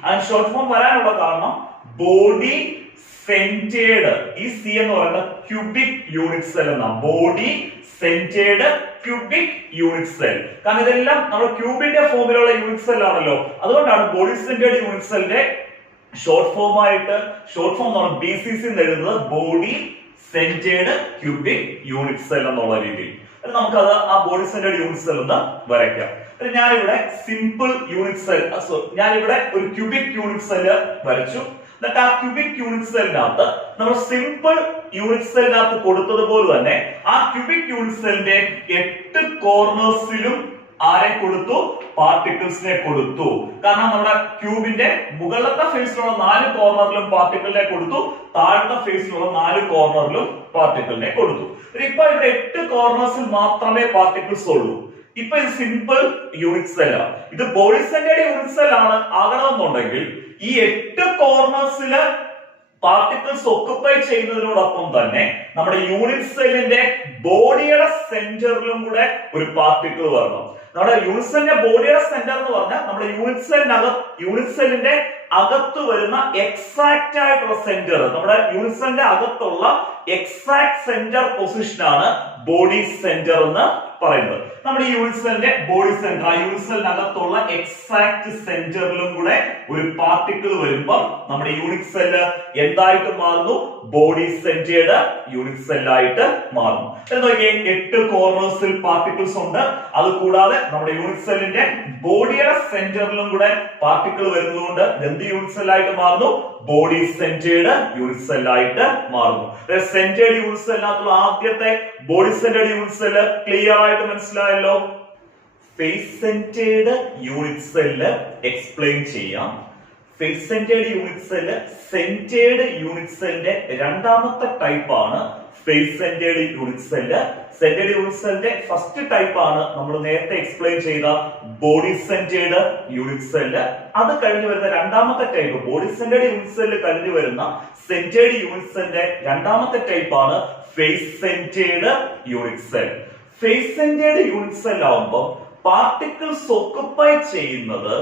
അതിന് short form വരാനുള്ള കാരണം body centred, ഈ C എന്ന് പറയുന്നത് ക്യൂബിക് യൂണിറ്റ് സെൽ എന്നാണ്. Body centred cubic unit cell. കാരണം ഇതെല്ലാം നമ്മുടെ ക്യൂബിന്റെ ഫോമിലുള്ള യൂണിറ്റ് സെൽ ആണല്ലോ. അതുകൊണ്ടാണ് ബോഡി സെന്റേർഡ് യൂണിറ്റ് സെല്ലിന്റെ ഷോർട്ട് ഫോം നമ്മൾ BCC എന്ന് എഴുതുന്നത്, body centred cubic unit cell എന്നുള്ള രീതിയിൽ. നമുക്കത് ആ ബോഡി സെന്റേർഡ് യൂണിറ്റ് സെൽ എന്ന് വരയ്ക്കാം. ഞാനിവിടെ സിമ്പിൾ യൂണിറ്റ് സെൽ, ഞാനിവിടെ ഒരു ക്യൂബിക് യൂണിറ്റ് സെൽ വരച്ചു. എന്നിട്ട് ആ ക്യൂബിക് യൂണിറ്റ് സെല്ലിനകത്ത് നമ്മൾ സിമ്പിൾ യൂണിറ്റ് സെല്ലിനകത്ത് കൊടുത്തതുപോലെ തന്നെ ആ ക്യൂബിക് യൂണിറ്റ് സെല്ലിന്റെ 8 കോർണേഴ്സിലും ആരെ കൊടുത്തു? പാർട്ടിക്കിൾസിനെ കൊടുത്തു. കാരണം നമ്മുടെ ക്യൂബിന്റെ മുകളിലത്തെ ഫേസിലുള്ള 4 കോർണറിലും പാർട്ടിക്കിളിനെ കൊടുത്തു, താഴത്തെ ഫേസിലുള്ള 4 കോർണറിലും പാർട്ടിക്കിളിനെ കൊടുത്തു. ഇപ്പൊ ഇവിടെ 8 കോർണേഴ്സിൽ മാത്രമേ പാർട്ടിക്കിൾസ് ഉള്ളൂ. ഇപ്പൊ ഇത് സിമ്പിൾ യൂണിറ്റ് സെൽ ആണ്. ഇത് ബോഡി സെന്റേർഡ് യൂണിറ്റ് സെൽ ആണ് ആകണമെന്നുണ്ടെങ്കിൽ ഈ 8 കോർണേഴ്സില് പാർട്ടിക്കിൾസ് ഒക്കുപ്പൈ ചെയ്യുന്നതിനോടൊപ്പം തന്നെ നമ്മുടെ യൂണിറ്റ് സെല്ലിന്റെ ബോഡിയുടെ സെന്ററിലും കൂടെ ഒരു പാർട്ടിക്കിൾ വരണം. നമ്മുടെ യൂണിറ്റ് സെല്ലിന്റെ ബോഡിയുടെ സെന്റർ എന്ന് പറഞ്ഞാൽ നമ്മുടെ യൂണിറ്റ് സെല്ലിന്റെ അകത്ത് വരുന്ന എക്സാക്ട് ആയിട്ടുള്ള സെന്റർ, നമ്മുടെ യൂണിറ്റ് സെല്ലിന്റെ അകത്തുള്ള എക്സാക്ട് സെന്റർ പൊസിഷൻ ആണ് ബോഡി സെന്റർ എന്ന് പറയുന്നത്. നമ്മുടെ യൂണിറ്റ് സെല്ലിന്റെ ബോഡി സെന്റർ, ആ യൂണിറ്റ് സെല്ലിനകത്തുള്ള എക്സാക്ട് സെന്ററിലും കൂടെ ഒരു പാർട്ടിക്കിൾ വരുമ്പോൾ നമ്മുടെ യൂണിറ്റ് സെല്ല് എന്തായിട്ട് മാറുന്നു? ബോഡി സെന്റേർഡ് യൂണിറ്റ് സെല്ലായിട്ട് മാറുന്നു. 8 കോർണേഴ്സിൽ പാർട്ടിക്കിൾസ് ഉണ്ട്. അത് കൂടാതെ നമ്മുടെ യൂണിറ്റ് സെല്ലിന്റെ ബോഡിയുടെ സെന്ററിലും കൂടെ പാർട്ടിക്കിൾ വരുന്നതുകൊണ്ട് എന്ത് യൂണിറ്റ് സെല്ലായിട്ട് മാറുന്നു? ബോഡി സെന്റേർഡ് യൂണിറ്റ് സെല്ലായിട്ട് മാറുന്നു. സെന്റേർഡ് യൂണിറ്റ് സെല്ലിനകത്തുള്ള ആദ്യത്തെ body centred unit cell clear ആയിട്ട് മനസ്സിലായല്ലോ. Face centred unit cell explain ചെയ്യാം. Face centred unit cell centred unit സെല്ലിന്റെ രണ്ടാമത്തെ ടൈപ്പ് ആണ് face centred unit cell. Centred unit സെല്ലിന്റെ ഫസ്റ്റ് ടൈപ്പ് ആണ് നമ്മൾ നേരത്തെ എക്സ്പ്ലെയിൻ ചെയ്ത ബോഡി സെന്റേർഡ് യൂണിറ്റ് സെല്ല്. അത് കഴിഞ്ഞു വരുന്ന രണ്ടാമത്തെ type, body centred unit cell കഴിഞ്ഞു വരുന്ന സെന്റേർഡ് യൂണിറ്റ് സെല്ലിന്റെ രണ്ടാമത്തെ ടൈപ്പ് ആണ് face centred unit cell. Face centred unit cell ആവുമ്പോൾ പാർട്ടിക്കിൾസ് ഒക്കുപ്പൈ ചെയ്യുന്നത്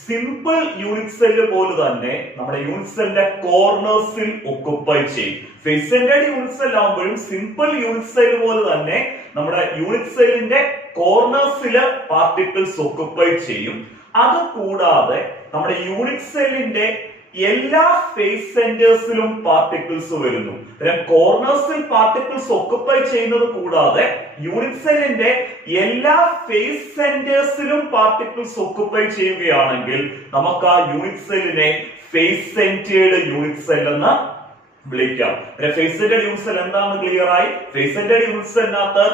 സിമ്പിൾ യൂണിറ്റ് സെല്ല് പോലെ തന്നെ നമ്മുടെ യൂണിറ്റ് സെല്ലിന്റെ കോർണേഴ്സിൽ ഒക്കുപ്പൈ ചെയ്യും. ഫേസ് സെന്റേർഡ് യൂണിറ്റ് സെൽ ആവുമ്പോഴും സിമ്പിൾ യൂണിറ്റ് സെല്ല് പോലെ തന്നെ നമ്മുടെ യൂണിറ്റ് സെല്ലിന്റെ കോർണേഴ്സില് പാർട്ടിക്കിൾസ് ഒക്കുപ്പൈ ചെയ്യും. അത് കൂടാതെ നമ്മുടെ യൂണിറ്റ് സെല്ലിന്റെ എല്ലാ ഫേസ് സെന്റേഴ്സിലും പാർട്ടിക്കിൾസ് വരുന്നു. കോർണേഴ്സിൽ പാർട്ടിക്കിൾസ് ഒക്കുപ്പൈ ചെയ്യുന്നത് കൂടാതെ യൂണിറ്റ് സെല്ലിന്റെ എല്ലാ ഫേസ് സെന്റേഴ്സിലും പാർട്ടിക്കിൾസ് ഒക്കുപ്പൈ ചെയ്യുകയാണെങ്കിൽ നമുക്ക് ആ യൂണിറ്റ് സെല്ലിനെ ഫേസ് സെന്റേർഡ് യൂണിറ്റ് സെൽ എന്ന് വിളിക്കാം. ഫേസ് സെന്റേർഡ് യൂണിറ്റ് സെൽ എന്താണെന്ന് ക്ലിയർ ആയി. ഫേസ് സെന്റേർഡ് യൂണിറ്റ് സെല്ലിനകത്ത്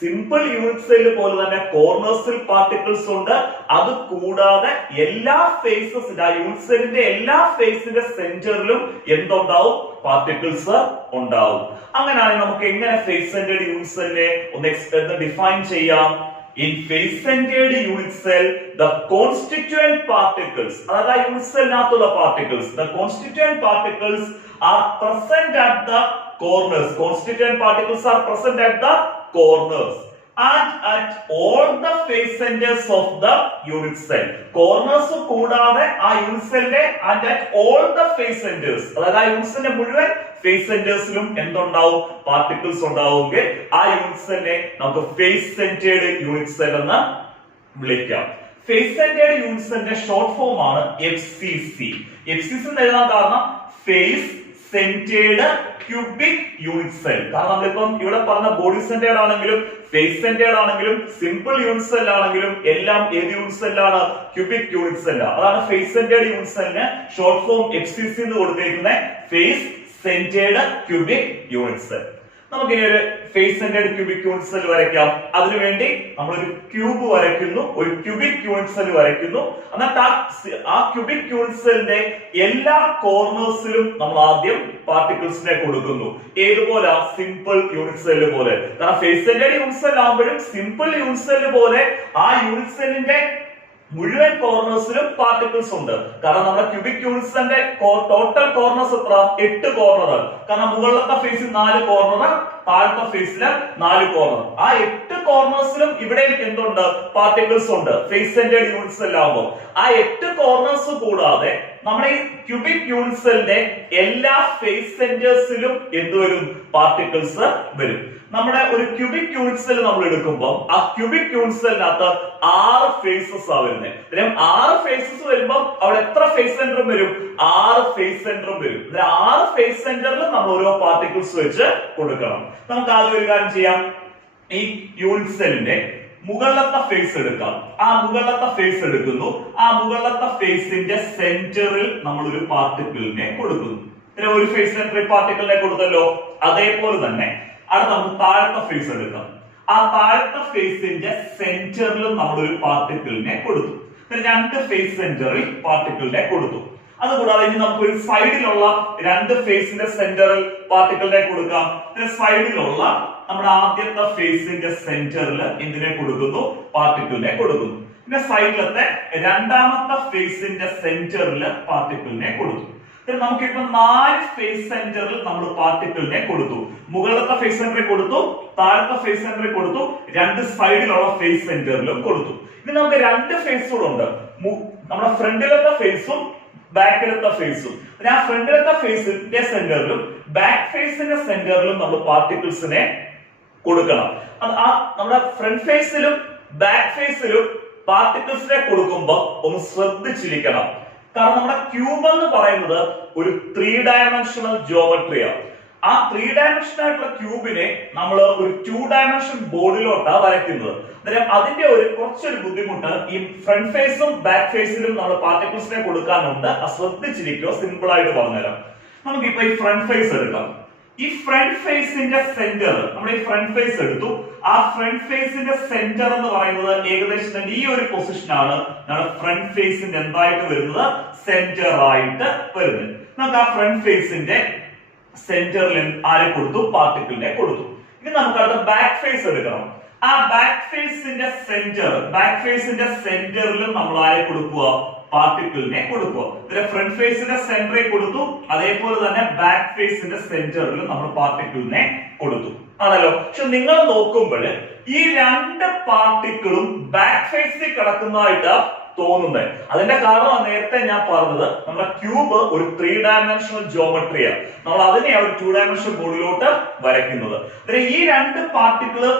സിമ്പിൾ യൂണിറ്റ് സെല്ല് പോലെ തന്നെ കോർണേഴ്സിൽ പാർട്ടിക്കിൾസ് ഉണ്ട്. അത് കൂടാതെ എല്ലാ ഫേസസിന്റെ, ആ യൂണിറ്റ് സെല്ലിന്റെ എല്ലാ ഫേസിന്റെ സെന്ററിലും എന്തുണ്ടാവും? പാർട്ടിക്കിൾസ് ഉണ്ടാവും. അങ്ങനെയാണെങ്കിൽ നമുക്ക് എങ്ങനെ ഫേസ് സെന്റേർഡ് യൂണിറ്റ് സെല്ലിനെ ഒന്ന് ഡിഫൈൻ ചെയ്യാം? In face centered unit cell, the constituent particles, അതായത് unit cellനകത്തുള്ള particles, the constituent particles are present at the corners. Constituent particles are present at the corners and at all the face centers of the unit cell. Corners കൂടാതെ ആ unit cellന്റെ and at all the face centers, അതായത് ആ unit cellന്റെ മുഴുവൻ face centersലും എന്തുണ്ടാവും? Particles ഉണ്ടാവുമെങ്കിൽ ആ unit cellനെ നമുക്ക് face centered unit cell എന്ന് വിളിക്കാം. face centered unit cellന്റെ ഷോർട്ട് ഫോം ആണ് FCC. FCC എന്ന് എഴുതാൻ കാരണം face centered cubic unit cell. കാരണം നമ്മളിപ്പം ഇവിടെ പറഞ്ഞ ബോഡി സെന്റേർഡ് ആണെങ്കിലും ഫേസ് സെന്റേർഡ് ആണെങ്കിലും സിമ്പിൾ യൂണിറ്റ് സെൽ ആണെങ്കിലും എല്ലാം ഏത് യൂണിറ്റ് സെല്ലാണ്? Cubic unit cell. അതാണ് ഫേസ് സെന്റേർഡ് യൂണിറ്റ് സെല്ലിന് ഷോർട്ട് ഫോം FCC എന്ന് കൊടുത്തിരിക്കുന്നത്, face centered cubic unit cell. നമുക്കിനി ഒരു face centered cubic unit cell വരയ്ക്കാം. അതിനുവേണ്ടി നമ്മളൊരു ക്യൂബ് വരയ്ക്കുന്നു, ഒരു ക്യൂബിക് യൂണിറ്റ് സെൽ വരയ്ക്കുന്നു. എന്നിട്ട് ആ ക്യൂബിക് യൂണിറ്റ് സെല്ലിന്റെ എല്ലാ കോർണേഴ്സിലും നമ്മൾ ആദ്യം പാർട്ടിക്കിൾസിനെ കൊടുക്കുന്നു. ഏതുപോലെ? സിമ്പിൾ യൂണിറ്റ് സെല്ല് പോലെ. കാരണം ഫേസ് സെന്റേർഡ് യൂണിറ്റ് സെൽ ആകുമ്പോഴും സിമ്പിൾ യൂണിറ്റ് സെല്ല് പോലെ ആ യൂണിറ്റ് സെല്ലിന്റെ മുഴുവൻ കോർണേഴ്സിലും പാർട്ടിക്കിൾസ് ഉണ്ട്. കാരണം നമ്മുടെ ക്യൂബിക് യൂണിറ്റ് സെല്ലിന്റെ ടോട്ടൽ കോർണേഴ്സ് എത്ര? 8 കോർണർ. കാരണം മുകളിലത്തെ ഫേസിൽ 4 കോർണർ, താഴത്തെ ഫേസില് 4 കോർണർ. ആ 8 കോർണേഴ്സിലും ഇവിടെയും എന്തുണ്ട്? പാർട്ടിക്കിൾസ് ഉണ്ട്. ഫേസ് സെന്റേർഡ് യൂണിറ്റ് സെൽ ആകുമ്പോൾ ആ 8 കോർണേഴ്സ് കൂടാതെ നമ്മുടെ ഈ ക്യൂബിക് യൂണിറ്റ് സെല്ലിന്റെ എല്ലാ ഫേസ് സെന്റേഴ്സിലും എന്തുവരും? പാർട്ടിക്കിൾസ് വരും. നമ്മുടെ ഒരു ക്യൂബിക് യൂണിറ്റ് സെൽ നമ്മൾ എടുക്കുമ്പോൾ ആ ക്യൂബിക് യൂണിറ്റ് സെല്ലിനകത്ത് 6 ഫേസസ് ആ വരുന്നത്. 6 ഫേസസ് വരുമ്പോൾ അവിടെ എത്ര ഫേസ് സെന്ററും വരും? 6 ഫേസ് സെന്ററും വരും. 6 ഫേസ് സെന്ററിൽ നമ്മൾ ഓരോ പാർട്ടിക്കിൾസ് വെച്ച് കൊടുക്കണം. നമുക്ക് ആദ്യം ഒരു കാര്യം ചെയ്യാം. ഈ യൂണിറ്റ് സെല്ലിന്റെ മുകളിലത്തെ ഫേസ് എടുക്കാം. ആ മുകളിലത്തെ ഫേസ് എടുക്കുന്നു. ആ മുകളിലത്തെ ഫേസിന്റെ സെന്ററിൽ നമ്മൾ ഒരു പാർട്ടിക്കിളിനെ കൊടുക്കുന്നു. ഒരു ഫേസ് സെന്ററിൽ പാർട്ടിക്കിളിനെ കൊടുത്തല്ലോ. അതേപോലെ തന്നെ അടുത്ത നമുക്ക് താഴത്തെ ഫേസ് എടുക്കാം. ആ താഴത്തെ ഫേസിന്റെ സെന്ററിലും നമ്മൾ ഒരു പാർട്ടിക്കിളിനെ കൊടുത്തു. 2 ഫേസ് സെന്ററിൽ പാർട്ടിക്കിളിനെ കൊടുത്തു. അതുകൂടാതെ ഇനി നമുക്ക് ഒരു സൈഡിലുള്ള 2 ഫേസിന്റെ സെന്ററിൽ പാർട്ടിക്കിളിനെ കൊടുക്കാം. സൈഡിലുള്ള നമ്മുടെ ആദ്യത്തെ ഫേസിന്റെ സെന്ററിൽ എന്തിനെ കൊടുക്കുന്നു? പാർട്ടിക്കിളിനെ കൊടുക്കുന്നു. പിന്നെ സൈഡിലത്തെ രണ്ടാമത്തെ ഫേസിന്റെ സെന്ററിൽ പാർട്ടിക്കിളിനെ കൊടുത്തു. നമുക്കിപ്പോ 4 ഫേസ് സെന്ററിൽ നമ്മൾ പാർട്ടിക്കിളിനെ കൊടുത്തു. മുകളിലത്തെ ഫേസ് സെന്ററിൽ കൊടുത്തു, താഴത്തെ ഫേസ് സെന്ററിൽ കൊടുത്തു, 2 സൈഡിലുള്ള ഫേസ് സെന്ററിലും കൊടുത്തു. ഇനി നമുക്ക് 2 ഫേസുകളുണ്ട്. നമ്മുടെ ഫ്രണ്ടിലത്തെ ഫേസും ബാക്കിലത്തെ ഫേസും. ആ ഫ്രണ്ടിലത്തെ ഫേസിന്റെ സെന്ററിലും ബാക്ക് ഫേസിന്റെ സെന്ററിലും നമ്മൾ പാർട്ടിക്കിൾസിനെ കൊടുക്കണം. നമ്മുടെ ഫ്രണ്ട് ഫേസിലും ബാക്ക് ഫേസിലും പാർട്ടിക്കിൾസിനെ കൊടുക്കുമ്പോൾ ഒന്ന് ശ്രദ്ധിച്ചിരിക്കണം. കാരണം നമ്മുടെ ക്യൂബ് എന്ന് പറയുന്നത് ഒരു 3 ഡയമെൻഷണൽ ജിയോമെട്രിയാണ്. ആ 3 ഡയമെൻഷൻ ആയിട്ടുള്ള ക്യൂബിനെ നമ്മൾ ഒരു 2 ഡയമെൻഷൻ ബോർഡിലോട്ടാണ് വരയ്ക്കുന്നത്. അന്നേരം അതിന്റെ കുറച്ചൊരു ബുദ്ധിമുട്ട് ഈ ഫ്രണ്ട് ഫേസും ബാക്ക് ഫേസിലും നമ്മൾ പാർട്ടിക്കിൾസിനെ കൊടുക്കാനുണ്ട്. ശ്രദ്ധിച്ചിരിക്കുക. സിമ്പിൾ ആയിട്ട് പറഞ്ഞുതരാം. നമുക്കിപ്പോ ഈ ഫ്രണ്ട് ഫേസ് എടുക്കാം. ഈ ഫ്രണ്ട് ഫേസിന്റെ സെന്റർ, നമ്മൾ ഈ ഫ്രണ്ട് ഫേസ് എടുത്തു. ആ ഫ്രണ്ട് ഫേസിന്റെ സെന്റർ എന്ന് പറയുന്നത് ഏകദേശം ഈ ഒരു പൊസിഷനാണ് നമ്മുടെ ഫ്രണ്ട് ഫേസിന്റെ എന്തായിട്ട് വരുന്നത്? സെന്റർ ആയിട്ട് വരുന്നത്. നമുക്ക് ആ ഫ്രണ്ട് ഫേസിന്റെ സെന്ററിൽ ആരെ കൊടുത്തു? പാർട്ടിക്കിളിനെ കൊടുത്തു. ഇനി നമുക്ക് അടുത്ത ബാക്ക് ഫേസ് എടുക്കണം. ആ ബാക്ക് ഫേസിന്റെ സെന്ററിലും നമ്മൾ ആരെ കൊടുക്കുക? പാർട്ടിക്കിളിനെ കൊടുക്കുക. ഫ്രണ്ട് ഫേസിന്റെ സെന്ററിൽ കൊടുത്തു, അതേപോലെ തന്നെ ബാക്ക് ഫേസിന്റെ സെന്ററിൽ നമ്മൾ പാർട്ടിക്കിളിനെ കൊടുത്തു ആണല്ലോ. പക്ഷെ നിങ്ങൾ നോക്കുമ്പോൾ ഈ 2 പാർട്ടിക്കിളും ബാക്ക് ഫേസിൽ കിടക്കുന്നതായിട്ട് തോന്നുന്നത്. അതിന്റെ കാരണം നേരത്തെ ഞാൻ പറഞ്ഞത് നമ്മുടെ ക്യൂബ് ഒരു 3 ഡയമെൻഷണൽ ജിയോമെട്രിയാണ്. നമ്മൾ അതിനെ ഒരു 2 ഡയമെൻഷണൽ ബോർഡിലോട്ട് വരയ്ക്കുന്നത്. ഈ 2 പാർട്ടിക്കിള്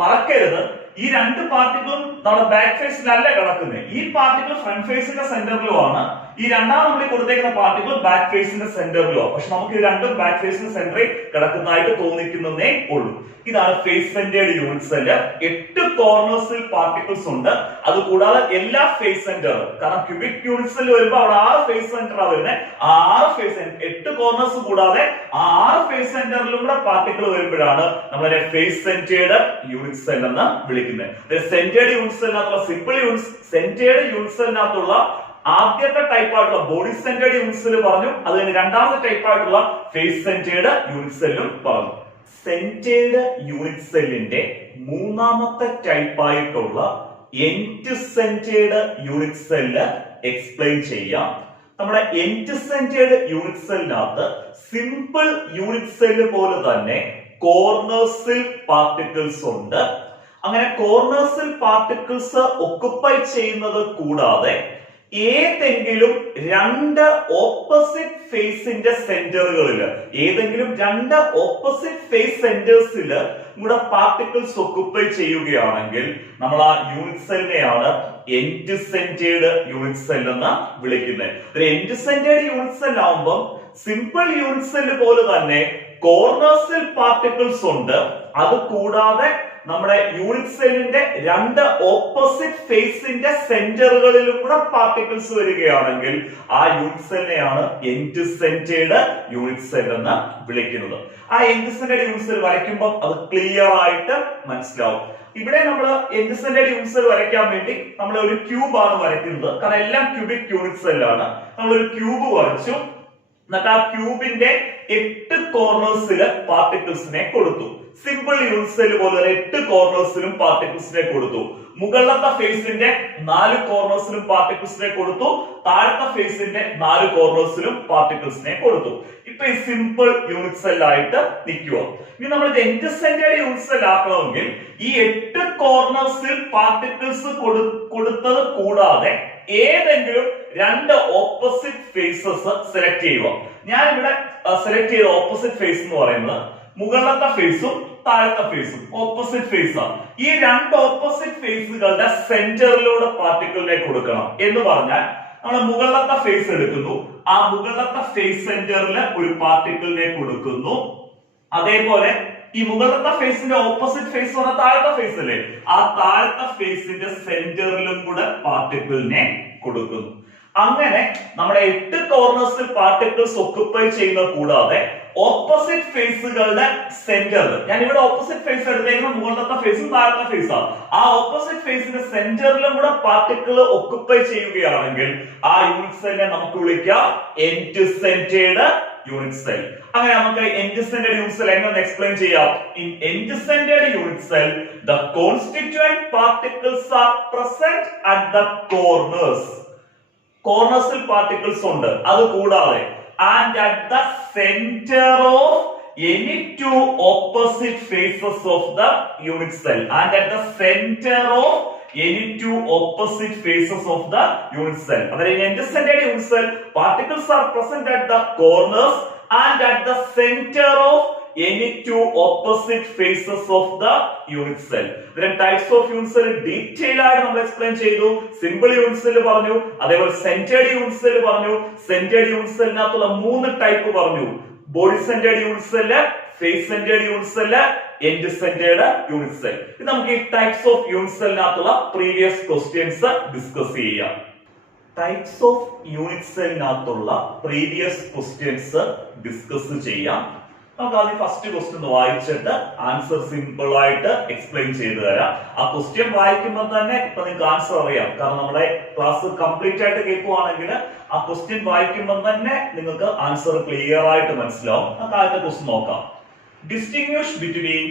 മറക്കരുത്. ഈ 2 പാർട്ടിക്കിളും നമ്മുടെ ബാക്ക് ഫേസിലല്ല കിടക്കുന്നത്. ഈ പാർട്ടിക്കിൾ ഫ്രണ്ട് ഫേസിന്റെ സെന്ററിലുമാണ്. ഈ രണ്ടാം നമ്മൾ കൊടുത്തേക്കുന്ന പാർട്ടിക്കിൾ ബാക്ക് ഫേസിന്റെ സെന്ററിലുമാണ്. പക്ഷെ നമുക്ക് ഇത് രണ്ടും ബാക്ക് ഫേസിന്റെ സെന്ററിൽ കിടക്കുന്നതായിട്ട് തോന്നിക്കുന്നതേ ഉള്ളൂ. ഇതാണ് ഫേസ് സെന്റേർഡ് യൂണിറ്റ് സെല്ല്. 8 കോർണേഴ്സിൽ പാർട്ടിക്കിൾസ് ഉണ്ട്. അതുകൂടാതെ എല്ലാ ഫേസ് സെന്ററും, കാരണം ക്യൂബിക് യൂണിറ്റ് സെല്ല് വരുമ്പോൾ അവിടെ 6 ഫേസ് സെന്ററാണ് വരുന്നത്. 6 ഫേസ് 8 കോർണേഴ്സ് കൂടാതെ 6 ഫേസ് സെന്ററിലും കൂടെ പാർട്ടിക്കിൾ വരുമ്പോഴാണ് നമ്മളെ ഫേസ് സെന്റേർഡ് യൂണിറ്റ് സെൽ എന്ന് വിളിക്കുന്നത്. സെന്റേർഡ് യൂണിറ്റ് സെല്ലിനകത്തുള്ള സിമ്പിൾ സെന്റേർഡ് യൂണിറ്റ് സെല്ലിനകത്തുള്ള ആദ്യത്തെ ടൈപ്പ് ആയിട്ടുള്ള ബോഡി സെന്റേർഡ് യൂണിറ്റ് സെല്ല് പറഞ്ഞു. അത് രണ്ടാമത്തെ ടൈപ്പ് ആയിട്ടുള്ള ഫേസ് സെന്റേർഡ് യൂണിറ്റ് സെല്ലും പറഞ്ഞു. സെന്റേർഡ് യൂണിറ്റ് സെല്ലിന്റെ മൂന്നാമത്തെ ടൈപ്പ് ആയിട്ടുള്ള end centred unit cell explain ചെയ്യാം. നമ്മുടെ എൻഡ് സെന്റേർഡ് യൂണിറ്റ് സെല്ലിനകത്ത് സിമ്പിൾ യൂണിറ്റ് സെല്ല് പോലെ തന്നെ കോർണേഴ്സിൽ പാർട്ടിക്കിൾസ് ഉണ്ട്. അങ്ങനെ കോർണേഴ്സിൽ പാർട്ടിക്കിൾസ് ഒക്കുപ്പൈ ചെയ്യുന്നത് കൂടാതെ ഏതെങ്കിലും രണ്ട് ഓപ്പോസിറ്റ് ഫേസിന്റെ സെന്ററുകളിൽ ഇവിടെ പാർട്ടിക്കിൾസ് ഒക്കുപ്പൈ ചെയ്യുകയാണെങ്കിൽ നമ്മൾ ആ യൂണിറ്റ് സെല്ലിനെയാണ് എൻഡ് സെന്റേർഡ് യൂണിറ്റ് സെൽ എന്ന് വിളിക്കുന്നത്. ഒരു എൻഡ് സെന്റേർഡ് യൂണിറ്റ് സെൽ ആവുമ്പോൾ സിമ്പിൾ യൂണിറ്റ് സെല്ല് പോലെ തന്നെ കോർണേഴ്സിൽ പാർട്ടിക്കിൾസ് ഉണ്ട്. അത് കൂടാതെ നമ്മുടെ യൂണിറ്റ് സെല്ലിന്റെ രണ്ട് ഓപ്പോസിറ്റ് ഫേസിന്റെ സെന്ററുകളിലും കൂടെ പാർട്ടിക്കിൾസ് വരികയാണെങ്കിൽ ആ യൂണിറ്റ് സെല്ലിനെയാണ് എൻഡ് സെന്റേർഡ് യൂണിറ്റ് സെൽ എന്ന് വിളിക്കുന്നത്. ആ എൻഡ് സെന്റേർഡ് യൂണിറ്റ് സെൽ വരയ്ക്കുമ്പോൾ അത് ക്ലിയർ ആയിട്ട് മനസ്സിലാവും. ഇവിടെ നമ്മൾ എൻഡ് സെന്റേർഡ് യൂണിറ്റ് സെൽ വരയ്ക്കാൻ വേണ്ടി നമ്മൾ ഒരു ക്യൂബ് ആണ് വരയ്ക്കുന്നത്. കാരണം എല്ലാം ക്യൂബിക് യൂണിറ്റ് സെല്ലാണ്. നമ്മൾ ഒരു ക്യൂബ് വരച്ചു. എന്നിട്ട് ആ ക്യൂബിന്റെ 8 കോർണേഴ്സിൽ പാർട്ടിക്കിൾസിനെ കൊടുത്തു. സിമ്പിൾ യൂണിറ്റ് സെൽ പോലെ 8 കോർണേഴ്സിലും പാർട്ടിക്കിൾസിനെ കൊടുത്തു. മുകളിലത്തെ ഫേസിന്റെ 4 കോർണേഴ്സിലും പാർട്ടിക്കിൾസിനെ കൊടുത്തു. താഴത്തെ ഫേസിന്റെ 4 കോർണേഴ്സിലും പാർട്ടിക്കിൾസിനെ കൊടുത്തു. ഇപ്പൊ ഈ സിമ്പിൾ യൂണിറ്റ് സെൽ ആയിട്ട് നിൽക്കുക. ഇനി നമ്മൾ എൻഡ് സെന്റേർഡ് യൂണിറ്റ് സെൽ ആക്കണമെങ്കിൽ ഈ 8 കോർണേഴ്സിൽ പാർട്ടിക്കിൾസ് കൊടുത്തത് കൂടാതെ ഏതെങ്കിലും രണ്ട് ഓപ്പോസിറ്റ് ഫേസസ് സെലക്ട് ചെയ്യുക. ഞാൻ ഇവിടെ സെലക്ട് ചെയ്ത ഓപ്പോസിറ്റ് ഫേസ് എന്ന് പറയുന്നത് മുകളിലത്തെ ഫേസും താഴത്തെ ഫേസും ഓപ്പോസിറ്റ് ഫേസ് ആണ്. ഈ രണ്ട് ഓപ്പോസിറ്റ് ഫേസുകളുടെ സെന്ററിലൂടെ പാർട്ടിക്കിളിനെ കൊടുക്കണം എന്ന് പറഞ്ഞാൽ നമ്മൾ മുകളിലത്തെ ഫേസ് എടുക്കുന്നു. ആ മുകളിലത്തെ ഫേസ് സെന്ററിൽ ഒരു പാർട്ടിക്കിളിനെ കൊടുക്കുന്നു. അതേപോലെ ഈ മുകളിലത്തെ ഫേസിന്റെ ഓപ്പോസിറ്റ് ഫേസ് പറഞ്ഞ താഴത്തെ ഫേസ് അല്ലേ, ആ താഴത്തെ ഫേസിന്റെ സെന്ററിലും കൂടെ പാർട്ടിക്കിളിനെ കൊടുക്കുന്നു. അങ്ങനെ നമ്മുടെ 8 കോർണേഴ്സിൽ പാർട്ടിക്കിൾസ് ഒക്കുപ്പൈ ചെയ്യുന്ന കൂടാതെ ഓപ്പോസിറ്റ് ഫേസുകളുടെ സെന്റർ, ഞാൻ ഇവിടെ ഓപ്പോസിറ്റ് ഫേസ് എടുത്തേക്കുന്ന മുകളിലത്തെ ഫേസും താഴത്തെ ഫേസാണ്. ആ ഓപ്പോസിറ്റ് ഫേസിന്റെ സെന്ററിലും കൂടെ പാർട്ടിക്കിൾ ഒക്കുപ്പൈ ചെയ്യുകയാണെങ്കിൽ ആ യൂണിറ്റ് സെല്ലിനെ നമുക്ക് വിളിക്കാം എൻഡ് സെന്റേർഡ് യൂണിറ്റ് സെൽ. അങ്ങനെ നമുക്ക് എൻഡ് സെന്റേർഡ് യൂണിറ്റ് സെൽ എങ്ങനെ എക്സ്പ്ലെയിൻ ചെയ്യാം? In end centred unit cell the constituent particles are present at the corners. കോർണേഴ്സിൽ പാർട്ടിക്കിൾസ് ഉണ്ട്. അത് കൂടാതെ and at the center of any two opposite faces of the unit cell and at the center of any two opposite faces of the unit cell. That in end centered unit cell particles are present at the corners and at the center of any two opposite faces of the unit cell. Then types of unit cell detail ആയിട്ട് നമ്മൾ explain ചെയ്തു. Simple unit cell പറഞ്ഞു, അതേപോലെ centered unit cell പറഞ്ഞു. Centered unit സെല്ലിനകത്തുള്ള 3 type പറഞ്ഞു: body centred unit cell, face centred unit cell, end centred unit cell. ഇത് നമുക്ക് ഈ ടൈപ്സ് ഓഫ് യൂണിറ്റ് സെല്ലിനകത്തുള്ള പ്രീവിയസ് ക്വസ്റ്റ്യൻസ് ഡിസ്കസ് ചെയ്യാം. ടൈപ്സ് ഓഫ് യൂണിറ്റ് സെല്ലിനകത്തുള്ള പ്രീവിയസ് ക്വസ്റ്റ്യൻസ് ഡിസ്കസ് ചെയ്യാം. നമുക്ക് ആദ്യം ഫസ്റ്റ് ക്വസ്റ്റ്യൻ വായിച്ചിട്ട് ആൻസർ സിമ്പിൾ ആയിട്ട് എക്സ്പ്ലെയിൻ ചെയ്തു തരാം. ആ ക്വസ്റ്റ്യൻ വായിക്കുമ്പോൾ തന്നെ ഇപ്പൊ നിങ്ങൾക്ക് ആൻസർ അറിയാം. കാരണം നമ്മുടെ ക്ലാസ് കംപ്ലീറ്റ് ആയിട്ട് കേൾക്കുവാണെങ്കിൽ ആ ക്വസ്റ്റ്യൻ വായിക്കുമ്പോൾ തന്നെ നിങ്ങൾക്ക് ആൻസർ ക്ലിയർ ആയിട്ട് മനസ്സിലാവും. നമുക്ക് ആദ്യത്തെ ക്വസ്റ്റ്യൻ നോക്കാം. Distinguish between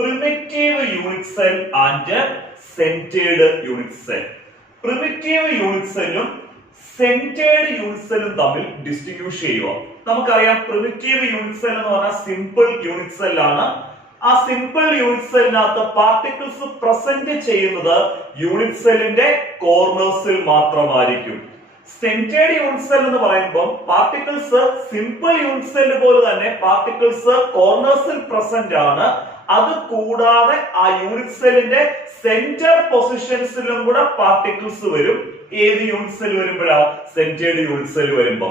primitive unit cell and centred unit cell. Primitive unit സെല്ലും സെന്റേർഡ് യൂണിറ്റ് സെല്ലും തമ്മിൽ ഡിസ്റ്റിംഗ്വിഷ് ചെയ്യുക. നമുക്കറിയാം പ്രിമിറ്റീവ് യൂണിറ്റ് സെൽ എന്ന് പറഞ്ഞാൽ സിമ്പിൾ യൂണിറ്റ് സെൽ ആണ്. ആ സിമ്പിൾ യൂണിറ്റ് സെല്ലിനകത്ത് പാർട്ടിക്കിൾസ് പ്രസന്റ് ചെയ്യുന്നത് യൂണിറ്റ് സെല്ലിന്റെ കോർണേഴ്സിൽ മാത്രമായിരിക്കും. സെന്റേർഡ് യൂണിറ്റ് സെൽ എന്ന് പറയുമ്പോൾ പാർട്ടിക്കിൾസ് സിമ്പിൾ യൂണിറ്റ് സെൽ പോലെ തന്നെ പാർട്ടിക്കിൾസ് കോർണേഴ്സിൽ പ്രസന്റ് ആണ്. അത് കൂടാതെ ആ യൂണിറ്റ് സെല്ലിന്റെ സെന്റർ പൊസിഷൻസിലും കൂടെ പാർട്ടിക്കിൾസ് വരും. ഏത് യൂണിറ്റ് സെൽ വരുമ്പോഴാ? സെന്റേർഡ് യൂണിറ്റ് സെൽ വരുമ്പോ.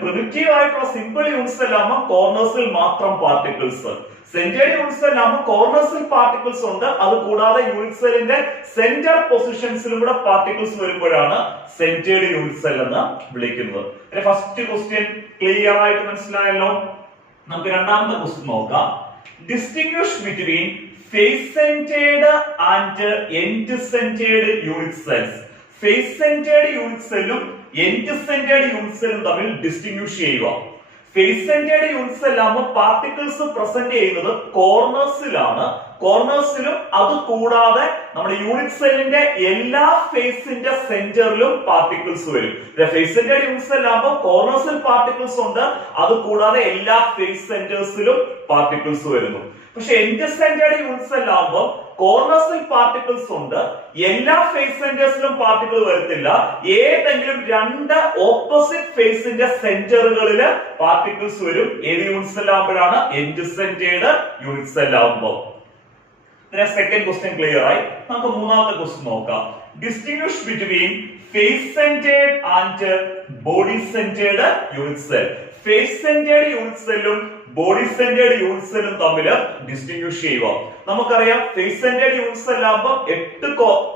പ്രിമിറ്റീവ് ആയിട്ടുള്ള സിമ്പിൾ യൂണിറ്റ് സെൽ ആകുമ്പോൾ കോർണേഴ്സിൽ മാത്രം പാർട്ടിക്കിൾസ്. സെന്റേർഡ് യൂണിറ്റ് സെൽ ആകുമ്പോൾ കോർണേഴ്സിൽ പാർട്ടിക്കിൾസ് ഉണ്ട്. അത് കൂടാതെ യൂണിറ്റ് സെല്ലിന്റെ സെന്റർ പൊസിഷൻസിലും കൂടെ പാർട്ടിക്കിൾസ് വരുമ്പോഴാണ് സെന്റേർഡ് യൂണിറ്റ് സെൽ എന്ന് വിളിക്കുന്നത്. ഫസ്റ്റ് ക്വസ്റ്റ്യൻ ക്ലിയർ ആയിട്ട് മനസ്സിലായല്ലോ. നമുക്ക് രണ്ടാമത്തെ ക്വസ്റ്റ്യൻ നോക്കാം. Distinguish between face centered and end centered unit cells. Face centered unit cellum end centered unit cellum തമ്മിൽ ഡിസ്റ്റിംഗ്വിഷ് ചെയ്യുക. ഫേസ് സെന്റേർഡ് യൂണിറ്റ് സെൽ ആകുമ്പോൾ പാർട്ടിക്കിൾസ് പ്രസന്റ് ചെയ്യുന്നത് കോർണേഴ്സിലാണ്. കോർണേഴ്സിലും അത് കൂടാതെ നമ്മുടെ യൂണിറ്റ് സെല്ലിന്റെ എല്ലാ ഫേസിന്റെ സെന്ററിലും പാർട്ടിക്കിൾസ് വരും. ഫേസ് സെന്റേർഡ് യൂണിറ്റ് സെൽ ആകുമ്പോൾ കോർണേഴ്സിൽ പാർട്ടിക്കിൾസ് ഉണ്ട്, അത് കൂടാതെ എല്ലാ ഫേസ് സെന്റേഴ്സിലും പാർട്ടിക്കിൾസ് വരുന്നു. പക്ഷെ എൻഡ് സെന്റേർഡ് യൂണിറ്റ് സെൽ ആകുമ്പോൾ കോർണേഴ്സിൽ പാർട്ടിക്കിൾസ് ഉണ്ട്, എല്ലാ ഫേസ് സെന്റേഴ്സിലും പാർട്ടിക്കിൾ വരത്തില്ല. ഏതെങ്കിലും രണ്ട് ഓപ്പോസിറ്റ് ഫേസിന്റെ സെന്ററുകളിൽ പാർട്ടിക്കിൾസ് വരും. ഏത് യൂണിറ്റ് സെൽ ആകുമ്പോഴാണ്? എൻഡ് സെന്റേർഡ് യൂണിറ്റ് സെൽ ആകുമ്പോൾ. സെക്കൻഡ് ക്വസ്റ്റ്യൻ ക്ലിയർ ആയി. നമുക്ക് മൂന്നാമത്തെ ക്വസ്റ്റ്യൻ നോക്കാം. Distinguish between face centred and body centred unit cell. Face centred unit സെല്ലും ബോഡി സെന്റേർഡ് യൂണിറ്റ് സെല്ലും തമ്മിൽ ഡിസ്റ്റിംഗ്വിഷ് ചെയ്യുക. നമുക്കറിയാം ഫേസ് സെന്റേർഡ് യൂണിറ്റ് സെൽ ആകുമ്പോൾ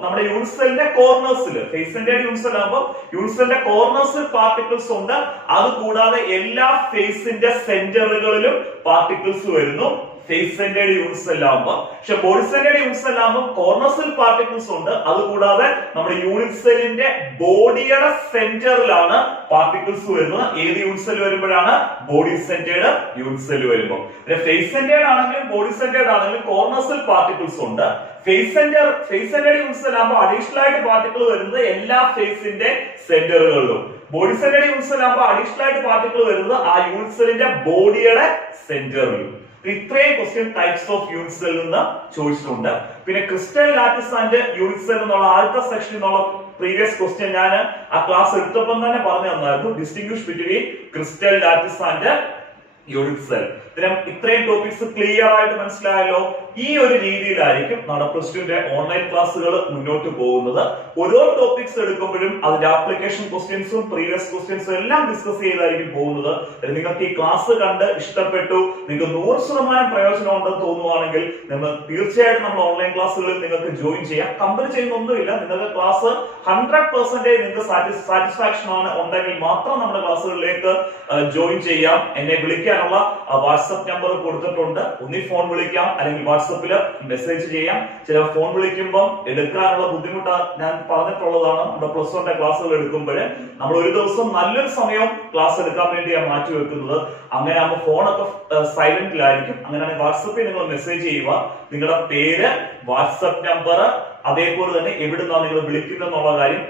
നമ്മുടെ യൂണിറ്റ് സെല്ലിന്റെ കോർണേഴ്സിൽ, ഫേസ് സെന്റേർഡ് യൂണിറ്റ് സെൽ ആകുമ്പോൾ യൂണിറ്റ് സെല്ലിന്റെ കോർണേഴ്സിൽ പാർട്ടിക്കിൾസ് ഉണ്ട്, അത് കൂടാതെ എല്ലാ ഫേസിന്റെ സെന്ററുകളിലും പാർട്ടിക്കിൾസ് വരുന്നു ഫേസ് സെന്റേർഡ് യൂണിറ്റ് സെൽ ആകുമ്പോൾ. പക്ഷെ ബോഡി സെന്റേർഡ് യൂണിറ്റ് സെൽ ആകുമ്പോൾ കോർണേഴ്സിൽ പാർട്ടിക്കിൾസ് ഉണ്ട്, അത് കൂടാതെ നമ്മുടെ യൂണിറ്റ് സെല്ലിന്റെ ബോഡിയുടെ സെന്ററിലാണ് പാർട്ടിക്കിൾസ് വരുന്നത്. ഏത് യൂണിറ്റ് സെൽ വരുമ്പോഴാണ്? ബോഡി സെന്റേർഡ് യൂണിറ്റ് സെൽ വരുമ്പോൾ. ഫേസ് സെന്റേർഡ് ആണെങ്കിലും ബോഡി സെന്റേർഡ് ആണെങ്കിലും കോർണേഴ്സിൽ പാർട്ടിക്കിൾസ് ഉണ്ട്. ഫേസ് സെന്റേർഡ് യൂണിറ്റ് സെൽ ആകുമ്പോൾ അഡീഷണൽ ആയിട്ട് പാർട്ടിക്കിൾ വരുന്നത് എല്ലാ ഫേസിന്റെ സെന്ററുകളിലും. ബോഡി സെന്റേർഡ് യൂണിറ്റ് സെൽ ആകുമ്പോൾ അഡീഷണൽ ആയിട്ട് പാർട്ടിക്കിൾ വരുന്നത് ആ യൂണിറ്റ് സെല്ലിന്റെ ബോഡിയുടെ സെന്ററിലും. ഇത്രയും question types of unit cell നിന്ന് ചോദിച്ചിട്ടുണ്ട്. പിന്നെ crystal lattice and unit cell എന്നുള്ള ആദ്യത്തെ സെക്ഷനിൽ നിന്നുള്ള പ്രീവിയസ് ക്വസ്റ്റ്യൻ ഞാൻ ആ ക്ലാസ് എടുത്തപ്പോൾ തന്നെ പറഞ്ഞു തന്നായിരുന്നു. Distinguish between crystal lattice and unit cell. ഇത്രയും ടോപ്പിക്സ് ക്ലിയർ ആയിട്ട് മനസ്സിലായല്ലോ. ഈ ഒരു രീതിയിലായിരിക്കും നമ്മുടെ പ്ലസ് ടുവിന്റെ ഓൺലൈൻ ക്ലാസ്സുകൾ മുന്നോട്ട് പോകുന്നത്. ഓരോ ടോപ്പിക്സ് എടുക്കുമ്പോഴും അതിന്റെ ആപ്ലിക്കേഷൻ ക്വസ്റ്റ്യൻസും പ്രീവിയസ് ക്വസ്റ്റ്യൻസും എല്ലാം ഡിസ്കസ് ചെയ്തായിരിക്കും പോകുന്നത്. നിങ്ങൾക്ക് ഈ ക്ലാസ് കണ്ട് ഇഷ്ടപ്പെട്ടു, നിങ്ങൾക്ക് 100% പ്രയോജനം ഉണ്ടെന്ന് തോന്നുവാണെങ്കിൽ നിങ്ങൾ തീർച്ചയായിട്ടും നമ്മുടെ ഓൺലൈൻ ക്ലാസ്സുകളിൽ നിങ്ങൾക്ക് ജോയിൻ ചെയ്യാം. കമ്പനി ചെയ്യുന്നൊന്നുമില്ല, നിങ്ങൾക്ക് ക്ലാസ് 100% നിങ്ങൾക്ക് സാറ്റിസ്ഫാക്ഷൻ ഉണ്ടെങ്കിൽ മാത്രം നമ്മുടെ ക്ലാസ്സുകളിലേക്ക് ജോയിൻ ചെയ്യാം. എന്നെ വിളിക്കാനുള്ള വാട്സ്ആപ്പ് നമ്പർ കൊടുത്തിട്ടുണ്ട്. ഒന്നി ഫോൺ വിളിക്കാം, അല്ലെങ്കിൽ വാട്സപ്പിൽ മെസ്സേജ് ചെയ്യാം. ചില ഫോൺ വിളിക്കുമ്പോൾ എടുക്കാനുള്ള ബുദ്ധിമുട്ട് ഞാൻ പറഞ്ഞിട്ടുള്ളതാണ്. നമ്മുടെ പ്ലസ് 1 ക്ലാസ്സുകൾ എടുക്കുമ്പോൾ നമ്മൾ ഒരു ദിവസം നല്ലൊരു സമയം ക്ലാസ് എടുക്കാൻ വേണ്ടിയാണ് മാറ്റി വെക്കുന്നത്. അങ്ങനെ ആകുമ്പോൾ ഫോണൊക്കെ സൈലന്റിലായിരിക്കും. അങ്ങനെയാണെങ്കിൽ വാട്സപ്പിൽ നിങ്ങൾ മെസ്സേജ് ചെയ്യുക, നിങ്ങളുടെ പേര്, വാട്സപ്പ് നമ്പർ, അതേപോലെ തന്നെ എവിടുന്നാണ് നിങ്ങൾ വിളിക്കുന്നതെന്നുള്ള കാര്യം,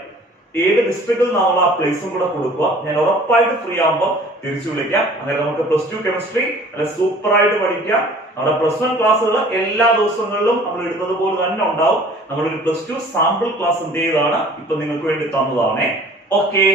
ഏത് ഡിസ്ട്രിക്റ്റിൽ നിന്നുള്ള ആ പ്ലേസും കൂടെ കൊടുക്കുക. ഞാൻ ഉറപ്പായിട്ട് ഫ്രീ ആകുമ്പോൾ തിരിച്ചു വിളിക്കാം. അങ്ങനെ നമുക്ക് പ്ലസ് 2 കെമിസ്ട്രി നല്ല സൂപ്പർ ആയിട്ട് പഠിക്കാം. നമ്മുടെ പ്ലസ് 1 ക്ലാസ്സുകൾ എല്ലാ ദിവസങ്ങളിലും നമ്മൾ ഇടുന്നത് പോലെ തന്നെ ഉണ്ടാവും. നമ്മളൊരു പ്ലസ് 2 സാമ്പിൾ ക്ലാസ് എന്ത് ചെയ്താണ് ഇപ്പൊ നിങ്ങൾക്ക് വേണ്ടി തന്നതാണേ. ഓക്കെ.